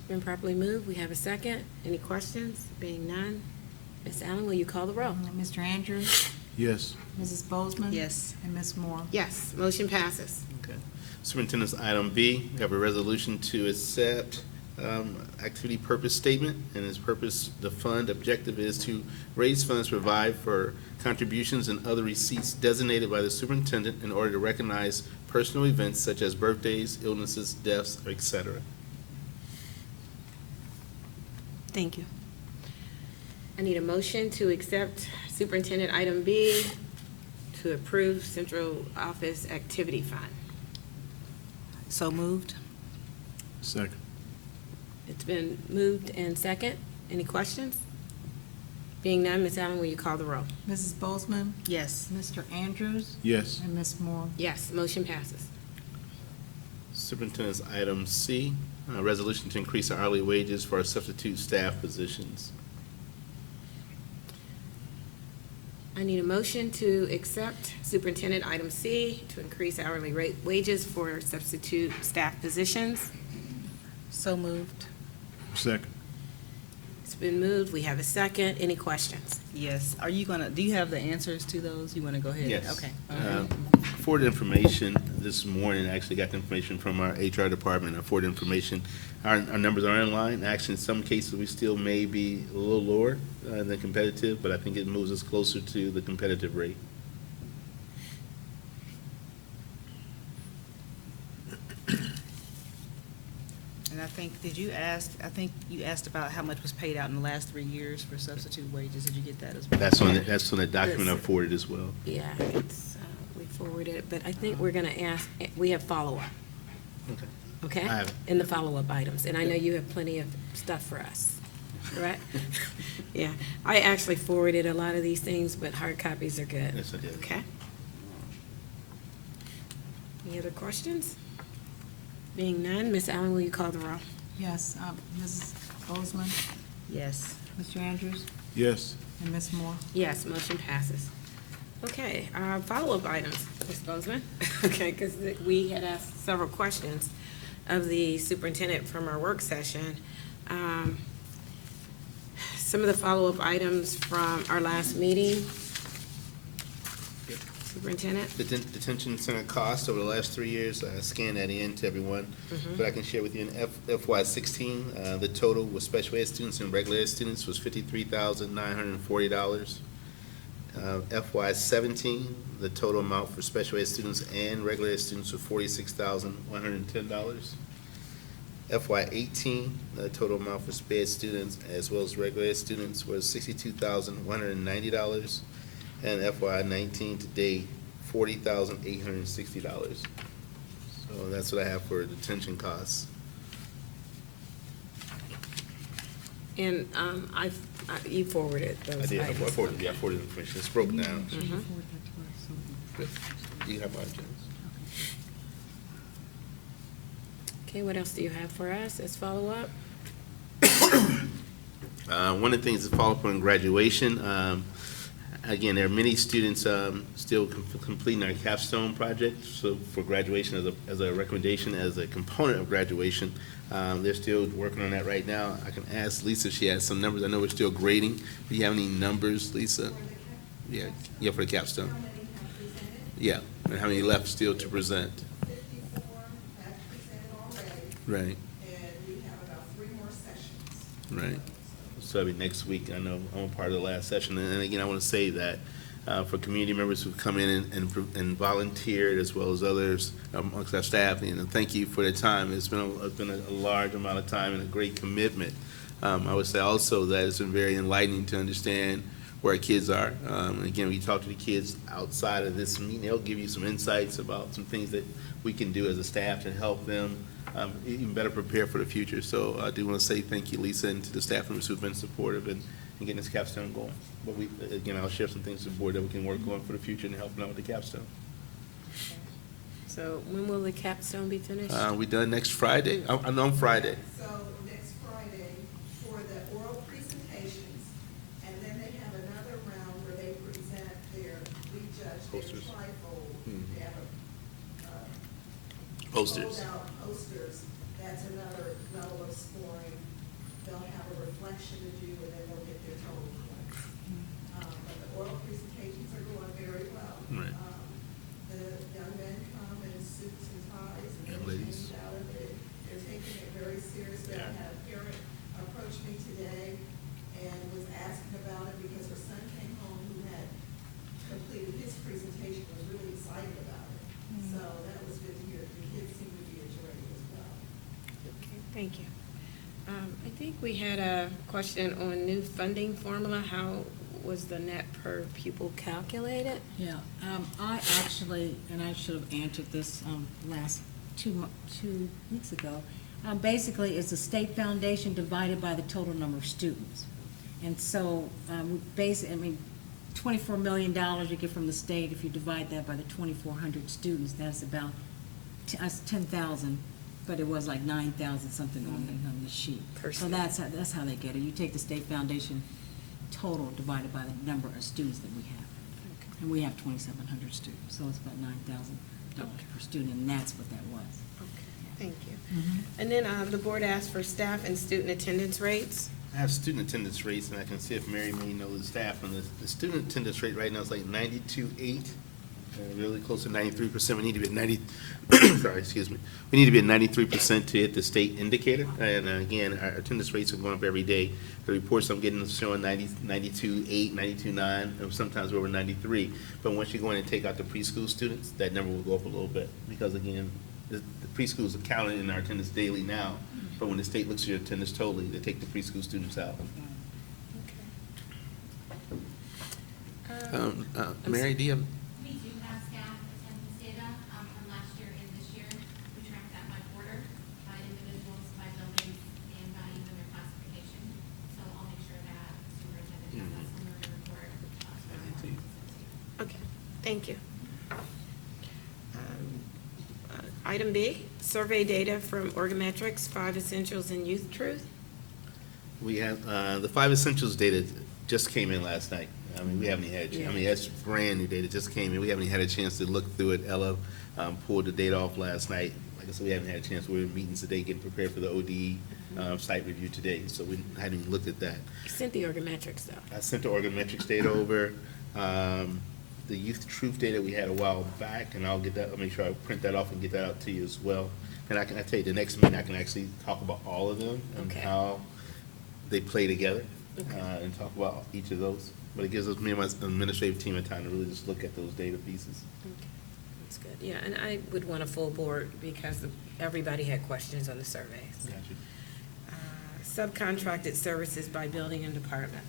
Been properly moved. We have a second. Any questions? Being none, Ms. Allen, will you call the roll? Mr. Andrews? Yes. Mrs. Bozeman? Yes. And Ms. Moore? Yes, motion passes. Okay. Superintendent's item B, we have a resolution to accept activity purpose statement, and its purpose, the fund objective is to raise funds to provide for contributions and other receipts designated by the superintendent in order to recognize personal events such as birthdays, illnesses, deaths, etc. Thank you. I need a motion to accept superintendent item B, to approve central office activity fund. So moved. Second. It's been moved and second. Any questions? Being none, Ms. Allen, will you call the roll? Mrs. Bozeman? Yes. Mr. Andrews? Yes. And Ms. Moore? Yes, motion passes. Superintendent's item C, a resolution to increase the hourly wages for our substitute staff positions. I need a motion to accept superintendent item C, to increase hourly rate wages for substitute staff positions. So moved. Second. It's been moved. We have a second. Any questions? Yes. Are you gonna, do you have the answers to those? You wanna go ahead? Yes. Okay. Forwarded information this morning, I actually got the information from our HR department, our forwarded information. Our numbers are in line. Actually, in some cases, we still may be a little lower than competitive, but I think it moves us closer to the competitive rate. And I think, I think you asked about how much was paid out in the last 3 years for substitute wages. Did you get that as well? That's on the document I forwarded as well. Yeah, it's, we forwarded it, but I think we're gonna ask, we have follow-up, Okay. okay? I have it. In the follow-up items, and I know you have plenty of stuff for us, correct? Yeah, I actually forwarded a lot of these things, but hard copies are good. Yes, I did. Okay. Any other questions? Being none, Ms. Allen, will you call the roll? Yes. Mrs. Bozeman? Yes. Mr. Andrews? Yes. And Ms. Moore? Yes, motion passes. Okay, follow-up items, Ms. Bozeman. Okay, because we had asked several questions of the superintendent from our work session. some of the follow-up items from our last meeting. Superintendent? The detention center cost over the last 3 years, I scanned that in to everyone, but I can share with you in FY16, the total with special ed students and regular ed students was $53,940. FY17, the total amount for special ed students and regular ed students was $46,110. FY18, the total amount for sped students as well as regular ed students was $62,190. And FY19 to date, $40,860. So that's what I have for detention costs. And you forwarded I those did, I items. forwarded the information, it's broken down. Mhm. But you have my agenda. Okay, what else do you have for us as follow-up? One of the things to follow up on graduation, again, there are many students still completing our capstone project. So for graduation, as a recommendation, as a component of graduation, they're still working on that right now. I can ask Lisa if she has some numbers. I know we're still grading. Do you have any numbers, Lisa? Yeah, for the capstone. Yeah, and how many left still to present? 54 have presented already, Right, and we have about 3 more sessions. right. So that'll be next week. I know I'm a part of the last session. And again, I want to say that for community members who've come in and volunteered, as well as others amongst our staff, and thank you for the time. It's been a large amount of time and a great commitment. I would say also that it's been very enlightening to understand where our kids are. Again, we talk to the kids outside of this meeting. They'll give you some insights about some things that we can do as a staff to help them even better prepare for the future. So I do want to say thank you, Lisa, and to the staff members who've been supportive in getting this capstone going. But again, I'll share some things with the board that we can work on for the future and helping out with the capstone. So when will the capstone be finished? We done next Friday? I know on Friday. So next Friday for the oral presentations, and then they have another round where they present their, we judge their Posters. trifold. They have Posters. rolled out posters. That's another level of scoring. They'll have a reflection to do, and then they'll get their total points. But the oral presentations are going very well. Right. The young men come in suits and ties, and And they're ladies. changed out of it. They're taking it very seriously. I had a parent approach me today and was asking about it because her son came home who had completed his presentation, was really excited about it. So that was good to hear. The kids seem to be enjoying it as well. Okay, thank you. I think we had a question on new funding formula. How was the net per pupil calculated? Yeah, I actually, and I should have answered this last 2 weeks ago. Basically, it's a state foundation divided by the total number of students. And so, $24 million you get from the state. If you divide that by the 2,400 students, that's about, that's 10,000, but it was like 9,000 something on the sheet. Per So student. that's how they get it. You take the state foundation total divided by the number of students that we have. And we have 2,700 students, so it's about $9,000 per student, and that's what that was. Okay, thank you. And then the board asked for staff and student attendance rates. I have student attendance rates, and I can see if Mary may know the staff. And the student attendance rate right now is like 92.8, really close to 93%. We need to be at 90. Sorry, excuse me. We need to be at 93% to hit the state indicator. And again, our attendance rates are going up every day. The reports I'm getting is showing 92.8, 92.9, and sometimes over 93. But once you go in and take out the preschool students, that number will go up a little bit because again, the preschools are counted in our attendance daily now. But when the state looks at your attendance totally, they take the preschool students out. Mary, do you have? We do have staff attendance data, from last year and this year. We track that by quarter, by individuals, by buildings, and by even their classification. So I'll make sure that superintendent has that summary report. Okay, thank you. Item B, survey data from Orgometrics, 5 Essentials and Youth Truth. We have, the 5 Essentials data just came in last night. I mean, we haven't even had, I mean, that's brand new data, just came in. We haven't even had a chance to look through it. Ella pulled the data off last night. Like I said, we haven't had a chance. We're in meetings today getting prepared for the ODE site review today, so we hadn't even looked at that. You sent the ergometrics though. I sent the orgometrics data over, the youth truth data we had a while back, and I'll make sure I print that off and get that out to you as well. And I tell you, the next meeting, I can actually talk about all of them and Okay. how they play together, Okay. and talk about each of those. But it gives us, me and my administrative team, a time to really just look at those data pieces. Okay, that's good. Yeah, and I would want a full board because everybody had questions on the surveys. Gotcha. Subcontracted services by building and department.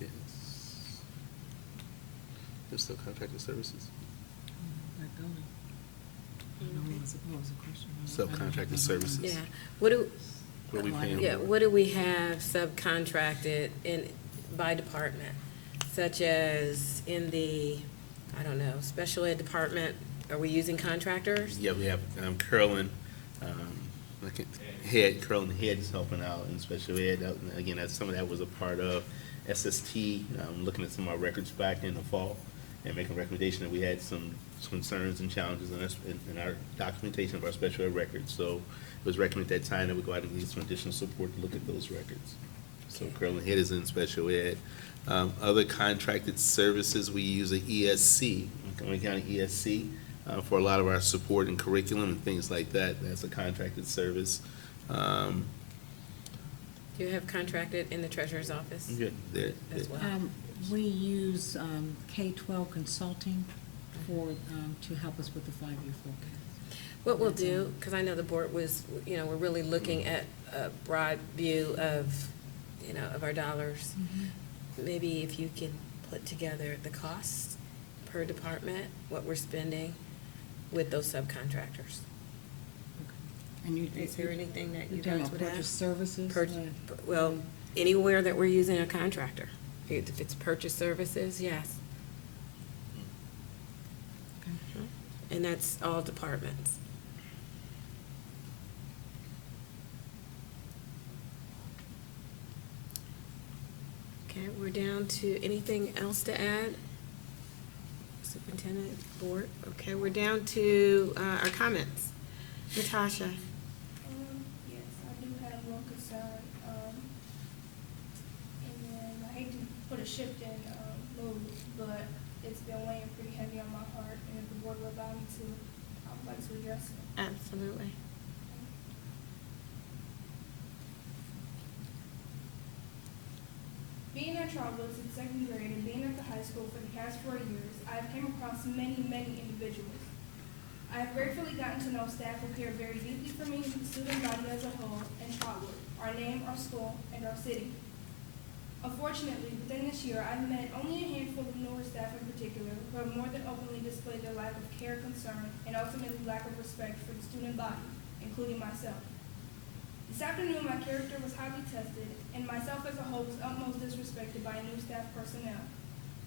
Yes. The subcontracted services. That building. I know it was a question. Subcontracted services. Yeah, what do, What are we paying yeah, for? what do we have subcontracted by department? Such as in the, I don't know, special ed department, are we using contractors? Yeah, we have Carolyn, Carolyn Head is helping out in special ed. Again, some of that was a part of SST, looking at some of our records back in the fall and making a recommendation that we had some concerns and challenges in our documentation of our special ed records. So it was recommended at that time that we go out and need some additional support to look at those records. So Carolyn Head is in special ed. Other contracted services, we use a ESC, Montgomery County ESC, for a lot of our support and curriculum and things like that. That's a contracted service. Do you have contracted in the treasurer's office as well? We use K-12 consulting to help us with the 5-year forecast. What we'll do, because I know the board was, we're really looking at a broad view of, of our dollars. Maybe if you can put together the costs per department, what we're spending with those subcontractors. And Is there anything that you you're talking guys about would have? purchase services? Well, anywhere that we're using a contractor. If it's purchase services, yes. And that's all departments. Okay, we're down to anything else to add? Superintendent, board, okay, we're down to our comments. Natasha? Yes, I do have one concern, and then I hate to put a shift in, mood, but it's been weighing pretty heavy on my heart, and if the board will allow me to, I would like to address it. Absolutely. Being at Trotwood in second grade and being at the high school for the past 4 years, I have came across many, many individuals. I have gratefully gotten to know staff who care very deeply for me, the student body as a whole, and Trotwood, our name, our school, and our city. Unfortunately, within this year, I've met only a handful of newer staff in particular who have more than openly displayed their lack of care, concern, and ultimately lack of respect for the student body, including myself. This afternoon, my character was highly tested, and myself as a whole was utmost disrespected by new staff personnel.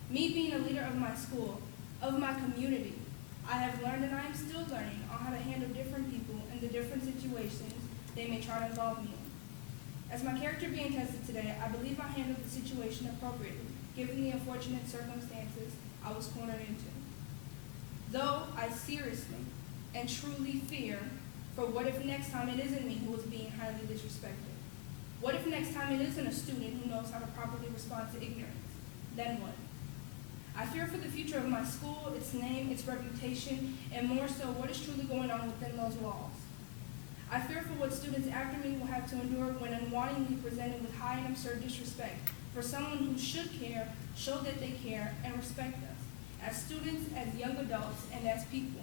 Me being a leader of my school, of my community, I have learned and I am still learning on how to handle different people and the different situations they may try to involve me in. As my character being tested today, I believe I handled the situation appropriately, given the unfortunate circumstances I was cornered into. Though I seriously and truly fear for what if next time it isn't me who is being highly disrespected? What if next time it isn't a student who knows how to properly respond to ignorance? Then what? I fear for the future of my school, its name, its reputation, and more so what is truly going on within those walls. I fear for what students after me will have to endure when unwittingly presented with high and absurd disrespect for someone who should care, show that they care, and respect us, as students, as young adults, and as people.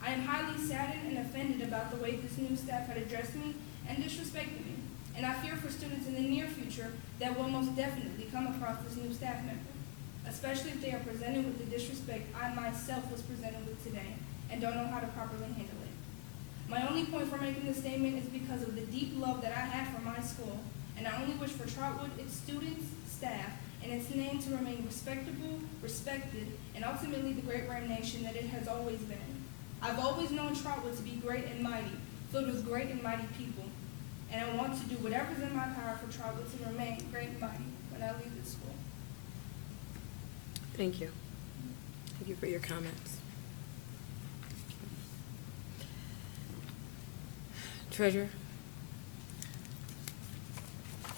I am highly saddened and offended about the way this new staff had addressed me and disrespected me, and I fear for students in the near future that will most definitely come across this new staff member, especially if they are presented with the disrespect I myself was presented with today and don't know how to properly handle it. My only point for making this statement is because of the deep love that I have for my school, and I only wish for Trotwood, its students, staff, and its name to remain respectable, respected, and ultimately the great Ram Nation that it has always been. I've always known Trotwood to be great and mighty, filled with great and mighty people, and I want to do whatever's in my power for Trotwood to remain great and mighty when I leave this school. Thank you. Thank you for your comments. Treasurer?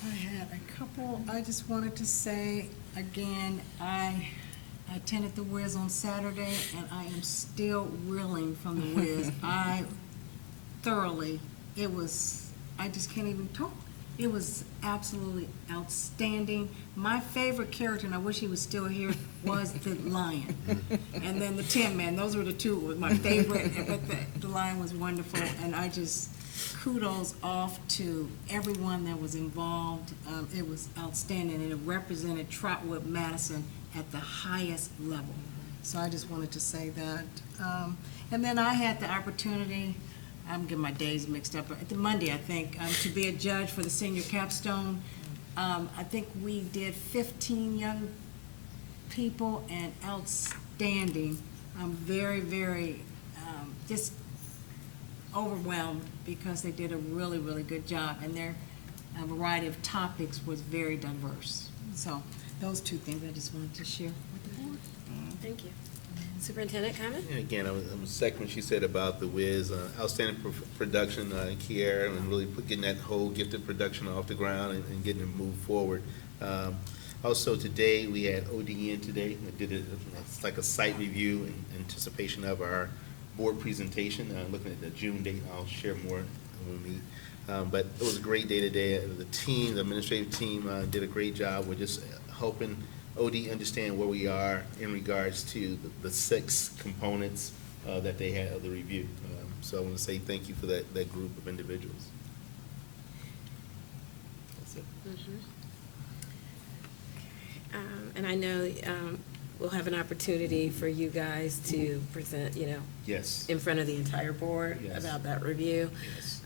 I had a couple, I just wanted to say, again, I attended the Wiz on Saturday, and I am still reeling from the Wiz. I thoroughly, I just can't even talk. It was absolutely outstanding. My favorite character, and I wish he was still here, was the lion. And then the Tin Man, those were the two, was my favorite, but the lion was wonderful, and I just, kudos off to everyone that was involved. It was outstanding, and it represented Trotwood-Madison at the highest level. So I just wanted to say that. And then I had the opportunity, I'm getting my days mixed up, but the Monday, I think, to be a judge for the senior capstone. I think we did 15 young people, and outstanding. I'm very, very, just overwhelmed because they did a really, really good job, and their variety of topics was very diverse. So those two things I just wanted to share with the board. Thank you. Superintendent, comment? And again, I was second when she said about the Wiz, outstanding production in Kiera, and really getting that whole gifted production off the ground and getting it moved forward. Also today, we had ODN today. We did it's like a site review in anticipation of our board presentation. Looking at the June date, I'll share more when we meet. But it was a great day today. The team, the administrative team did a great job with just helping OD understand where we are in regards to the 6 components that they had of the review. So I want to say thank you for that group of individuals. That's it. And I know we'll have an opportunity for you guys to present, Yes. in front of the entire board Yes. about that review. Yes.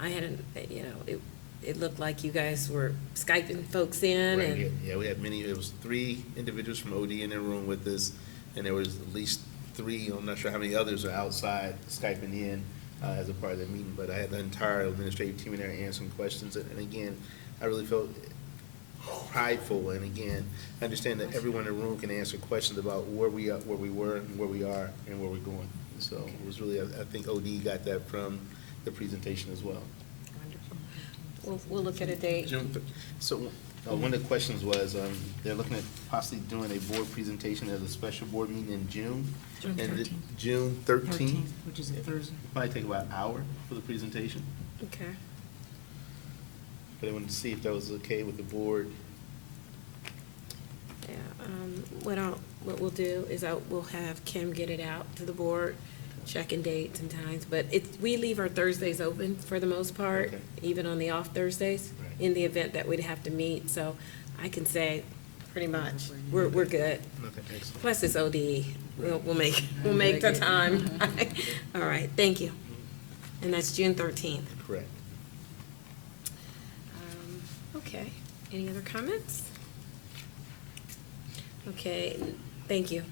I hadn't, it looked like you guys were Skyping folks in Right, and. yeah, we had many, it was 3 individuals from OD in the room with us, and there was at least 3, I'm not sure how many others are outside Skyping in as a part of the meeting, but I had the entire administrative team in there answering questions, and again, I really felt prideful, and again, I understand that everyone in the room can answer questions about where we are, where we were, and where we are, and where we're going. So it was really, I think OD got that from the presentation as well. We'll look at a date. So, one of the questions was, they're looking at possibly doing a board presentation at a special board meeting in June. June And 13th. June 13th. Which is a Thursday. Probably take about an hour for the presentation, Okay. but I wanted to see if that was okay with the board. Yeah, what we'll do is we'll have Kim get it out to the board, checking dates and times, but we leave our Thursdays open for the most part, Okay. even on the off Thursdays, Right. in the event that we'd have to meet, so I can say, pretty much, we're good. Okay, excellent. Plus it's ODE, we'll make the time. All right, thank you. And that's June 13th. Correct. Okay, any other comments? Okay, thank you.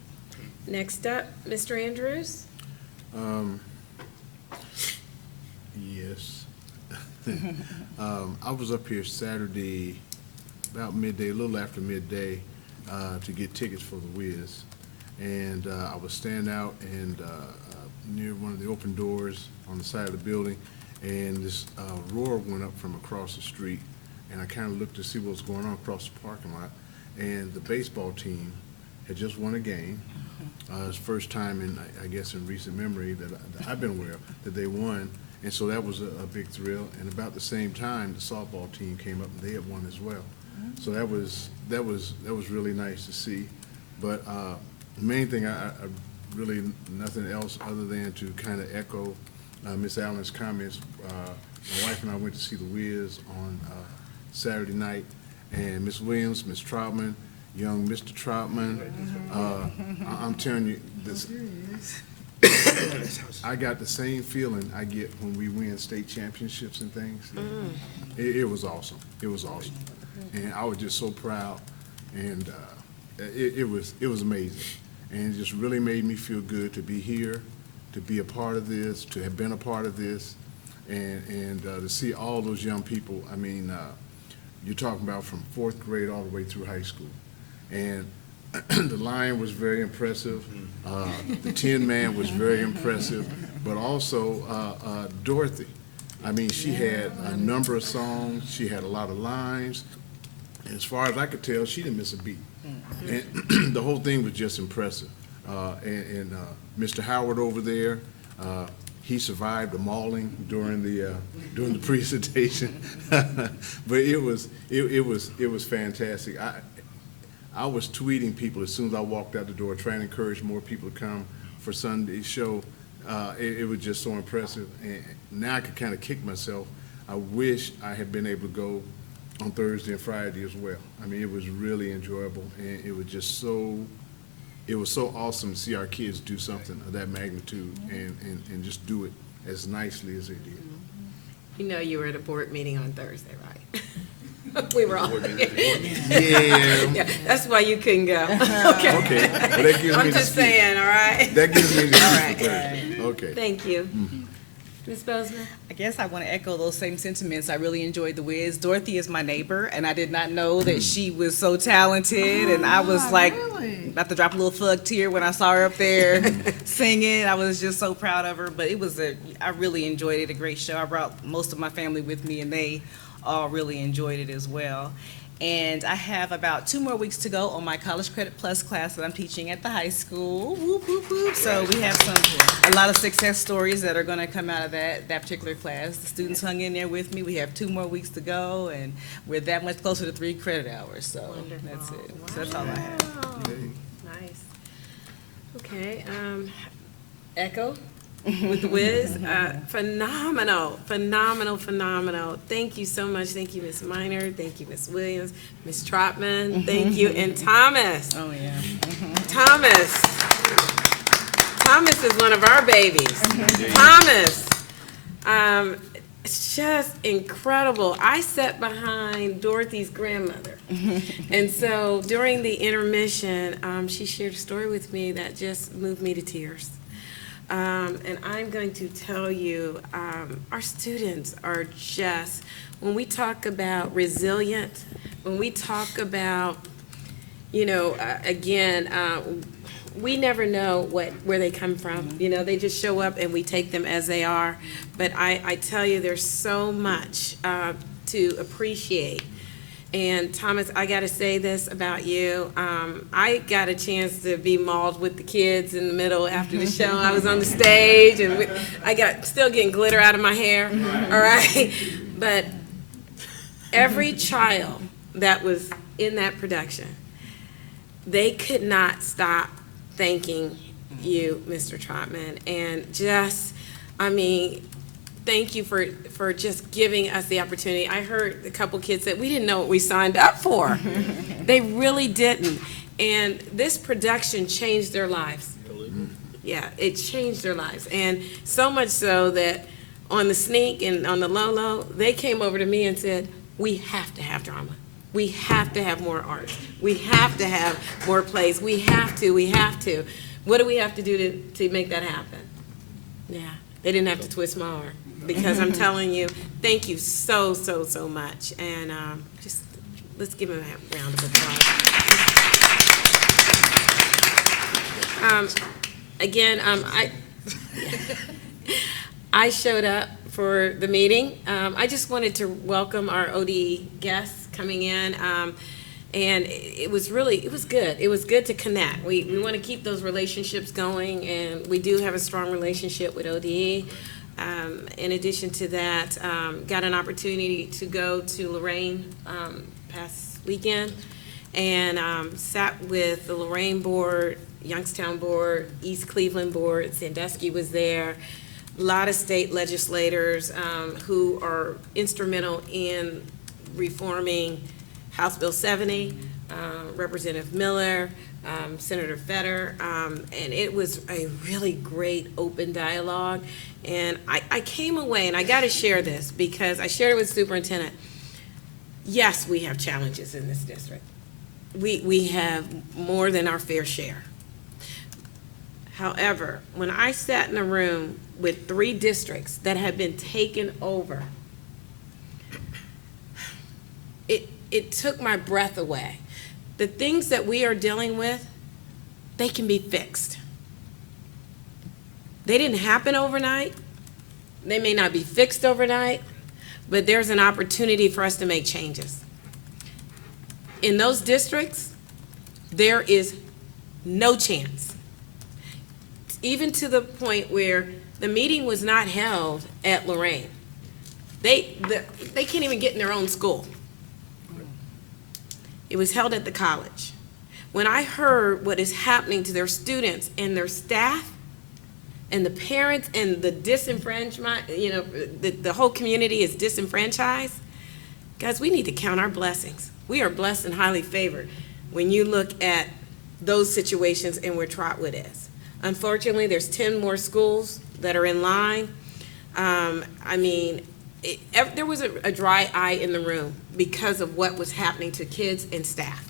Next up, Mr. Andrews? Yes. I was up here Saturday, about midday, a little after midday, to get tickets for the Wiz. And I was standing out and near one of the open doors on the side of the building, and this roar went up from across the street, and I kind of looked to see what was going on across the parking lot, and the baseball team had just won a game. It's the first time in, I guess, in recent memory that I've been aware of, that they won, and so that was a big thrill. And about the same time, the softball team came up and they had won as well. So that was really nice to see. But the main thing, I really nothing else other than to kind of echo Miss Allen's comments. My wife and I went to see the Wiz on Saturday night, and Miss Williams, Miss Troutman, young Mr. Troutman, I'm telling you, this, I got the same feeling I get when we win state championships and things. It was awesome. It was awesome. And I was just so proud, and it was amazing. And it just really made me feel good to be here, to be a part of this, to have been a part of this, and to see all those young people. I mean, you're talking about from 4th grade all the way through high school. And the Lion was very impressive. The Tin Man was very impressive, but also Dorothy. I mean, she had a number of songs, she had a lot of lines, and as far as I could tell, she didn't miss a beat. And the whole thing was just impressive. And Mr. Howard over there, he survived the mauling during the presentation. But it was fantastic. I was tweeting people as soon as I walked out the door, trying to encourage more people to come for Sunday's show. It was just so impressive. And now I can kind of kick myself. I wish I had been able to go on Thursday and Friday as well. I mean, it was really enjoyable, and it was just so awesome to see our kids do something of that magnitude and just do it as nicely as they did. You know you were at a board meeting on Thursday, right? We were all here. Yeah. Yeah, that's why you couldn't go. Okay. Okay. Well, that gives me I'm the just excuse. saying, all right? That gives me the All excuse right. for Thursday. Okay. Thank you. Ms. Bozeman? I guess I want to echo those same sentiments. I really enjoyed the Wiz. Dorothy is my neighbor, and I did not know that she was so talented. And I was like, really? about to drop a little thug tear when I saw her up there singing. I was just so proud of her. But I really enjoyed it. A great show. I brought most of my family with me, and they all really enjoyed it as well. And I have about 2 more weeks to go on my College Credit Plus class that I'm teaching at the high school. Whoop, whoop, whoop. So we have a lot of success stories that are going to come out of that particular class. The students hung in there with me. We have 2 more weeks to go, and we're that much closer to 3 credit hours. So that's it. So that's all I have. Wow. Nice. Okay, Echo with the Wiz. Phenomenal. Thank you so much. Thank you, Ms. Minor. Thank you, Ms. Williams, Ms. Trotman. Thank you, and Thomas. Oh, yeah. Thomas is one of our babies. Thomas. It's just incredible. I sat behind Dorothy's grandmother. And so during the intermission, she shared a story with me that just moved me to tears. And I'm going to tell you, our students are just, when we talk about resilient, when we talk about, we never know where they come from. They just show up and we take them as they are. But I tell you, there's so much to appreciate. And Thomas, I got to say this about you. I got a chance to be mauled with the kids in the middle after the show. I was on the stage, and I got still getting glitter out of my hair. All right, but every child that was in that production, they could not stop thanking you, Mr. Trotman, and just, thank you for just giving us the opportunity. I heard a couple kids say, we didn't know what we signed up for. They really didn't. And this production changed their lives. Yeah, it changed their lives. And so much so that on the sneak and on the low, they came over to me and said, we have to have drama. We have to have more art. We have to have more plays. We have to. What do we have to do to make that happen? Yeah, they didn't have to twist my arm. Because I'm telling you, thank you so much. And just let's give him a round of applause. Again, I showed up for the meeting. I just wanted to welcome our ODE guests coming in. And it was good. It was good to connect. We want to keep those relationships going, and we do have a strong relationship with ODE. In addition to that, got an opportunity to go to Lorraine past weekend and sat with the Lorraine board, Youngstown board, East Cleveland board. Sandusky was there. A lot of state legislators who are instrumental in reforming House Bill 70, Representative Miller, Senator Fetter, and it was a really great open dialogue. And I came away, and I got to share this because I shared it with Superintendent. Yes, we have challenges in this district. We have more than our fair share. However, when I sat in a room with 3 districts that had been taken over, it took my breath away. The things that we are dealing with, they can be fixed. They didn't happen overnight, They may not be fixed overnight, but there's an opportunity for us to make changes. In those districts, there is no chance. Even to the point where the meeting was not held at Lorraine. They can't even get in their own school. It was held at the college. When I heard what is happening to their students and their staff and the parents and the disenfranchisement, the whole community is disenfranchised, guys, we need to count our blessings. We are blessed and highly favored when you look at those situations and where Trotwood is. Unfortunately, there's 10 more schools that are in line. There was a dry eye in the room because of what was happening to kids and staff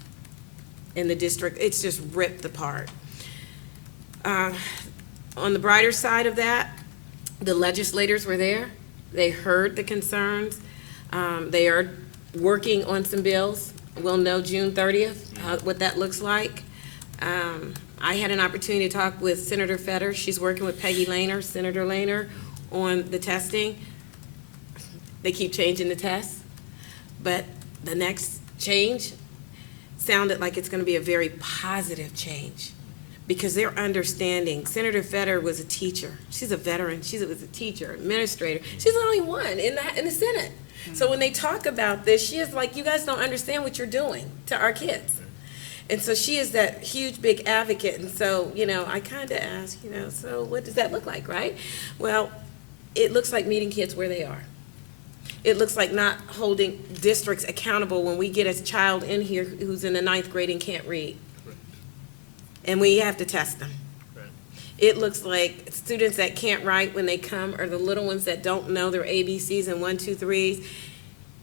in the district. It's just ripped apart. On the brighter side of that, the legislators were there. They heard the concerns. They are working on some bills. We'll know June 30th what that looks like. I had an opportunity to talk with Senator Fetter. She's working with Peggy Lehner, Senator Lehner, on the testing. They keep changing the tests, but the next change sounded like it's going to be a very positive change because they're understanding. Senator Fetter was a teacher. She's a veteran. She was a teacher, administrator. She's the only one in the Senate. So when they talk about this, she is like, you guys don't understand what you're doing to our kids. And so she is that huge, big advocate. And so, I kind of asked, so what does that look like, right? Well, it looks like meeting kids where they are. It looks like not holding districts accountable when we get a child in here who's in the 9th grade and can't read. And we have to test them. It looks like students that can't write when they come are the little ones that don't know their ABCs and 1, 2, 3s.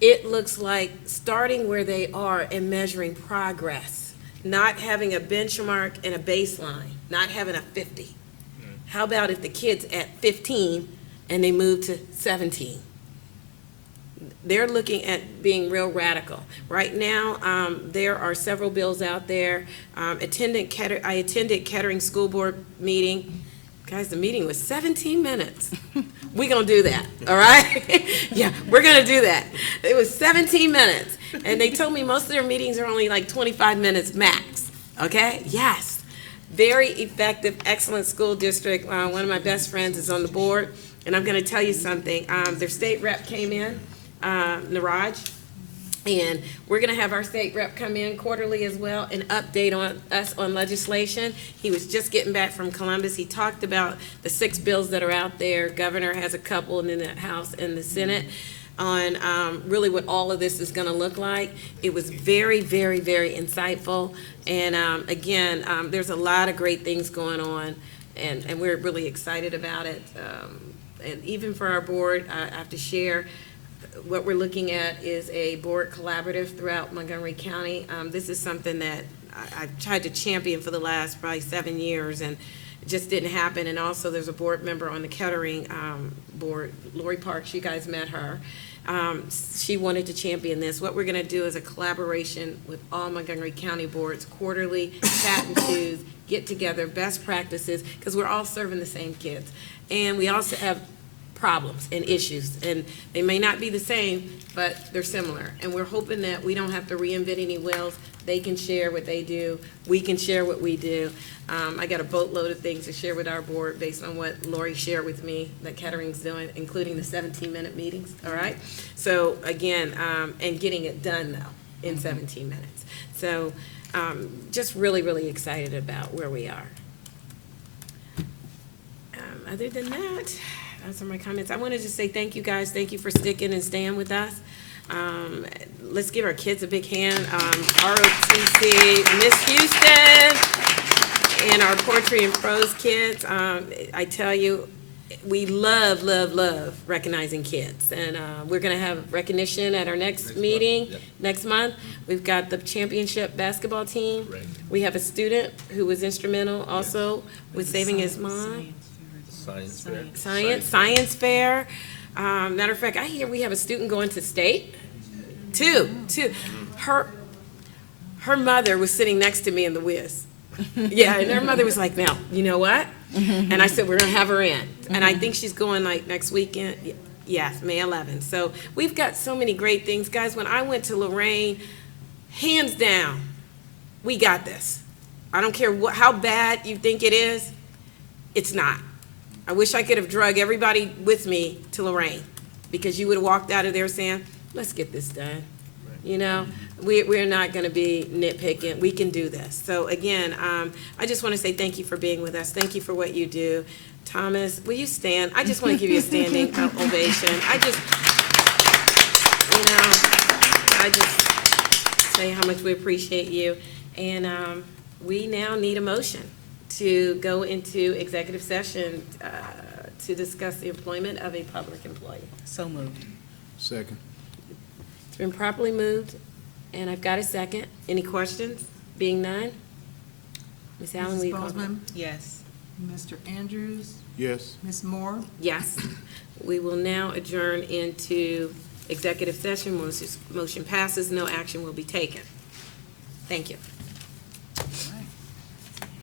It looks like starting where they are and measuring progress, not having a benchmark and a baseline, not having a 50. How about if the kid's at 15 and they move to 17? They're looking at being real radical. Right now, there are several bills out there. I attended Kettering School Board meeting. Guys, the meeting was 17 minutes. We're going to do that, all right? Yeah, we're going to do that. It was 17 minutes. And they told me most of their meetings are only like 25 minutes max, okay? Yes. Very effective, excellent school district. One of my best friends is on the board. And I'm going to tell you something. Their state rep came in. Niraj, and we're going to have our state rep come in quarterly as well and update on us on legislation. He was just getting back from Columbus. He talked about the 6 bills that are out there. Governor has a couple, and then the House and the Senate on really what all of this is going to look like. It was very, very, very insightful, and again, there's a lot of great things going on, and we're really excited about it. And even for our board, I have to share, what we're looking at is a board collaborative throughout Montgomery County. This is something that I've tried to champion for the last probably 7 years, and it just didn't happen. And also, there's a board member on the Kettering board, Lori Parks. You guys met her. She wanted to champion this. What we're going to do is a collaboration with all Montgomery County boards, quarterly, chat and choose, get together, best practices, because we're all serving the same kids. And we also have problems and issues, and they may not be the same, but they're similar. And we're hoping that we don't have to reinvent any wheels. They can share what they do. We can share what we do. I got a boatload of things to share with our board based on what Lori shared with me that Kettering's doing, including the 17-minute meetings, all right? So again, and getting it done though in 17 minutes. So just really, really excited about where we are. Other than that, those are my comments. I wanted to say thank you guys. Thank you for sticking and staying with us. Let's give our kids a big hand. ROTC, Miss Houston, and our poetry and prose kids. I tell you, we love, love, love recognizing kids. And we're going to have recognition at our next meeting next month. We've got the championship basketball team. Right. We have a student who was instrumental also with saving his mom. Science fair. Matter of fact, I hear we have a student going to state. Two. Her mother was sitting next to me in the whiz. Yeah, and her mother was like, "Now, you know what?" And I said, "We're gonna have her in." And I think she's going like next weekend. Yes, May 11th. So we've got so many great things. Guys, when I went to Lorraine, hands down, we got this. I don't care how bad you think it is, it's not. I wish I could have drug everybody with me to Lorraine, because you would have walked out of there saying, let's get this done. You know, we're not going to be nitpicking. We can do this. So again, I just want to say thank you for being with us. Thank you for what you do. Thomas, will you stand? I just want to give you a standing ovation. I just say how much we appreciate you. And we now need a motion to go into executive session to discuss the employment of a public employee. So moved. Second. It's been properly moved, and I've got a second. Any questions? Being none? Ms. Allen, will Mrs. you call? Bozeman, Yes. Mr. Andrews, Yes. Ms. Moore, Yes. We will now adjourn into executive session. Motion passes. No action will be taken. Thank you.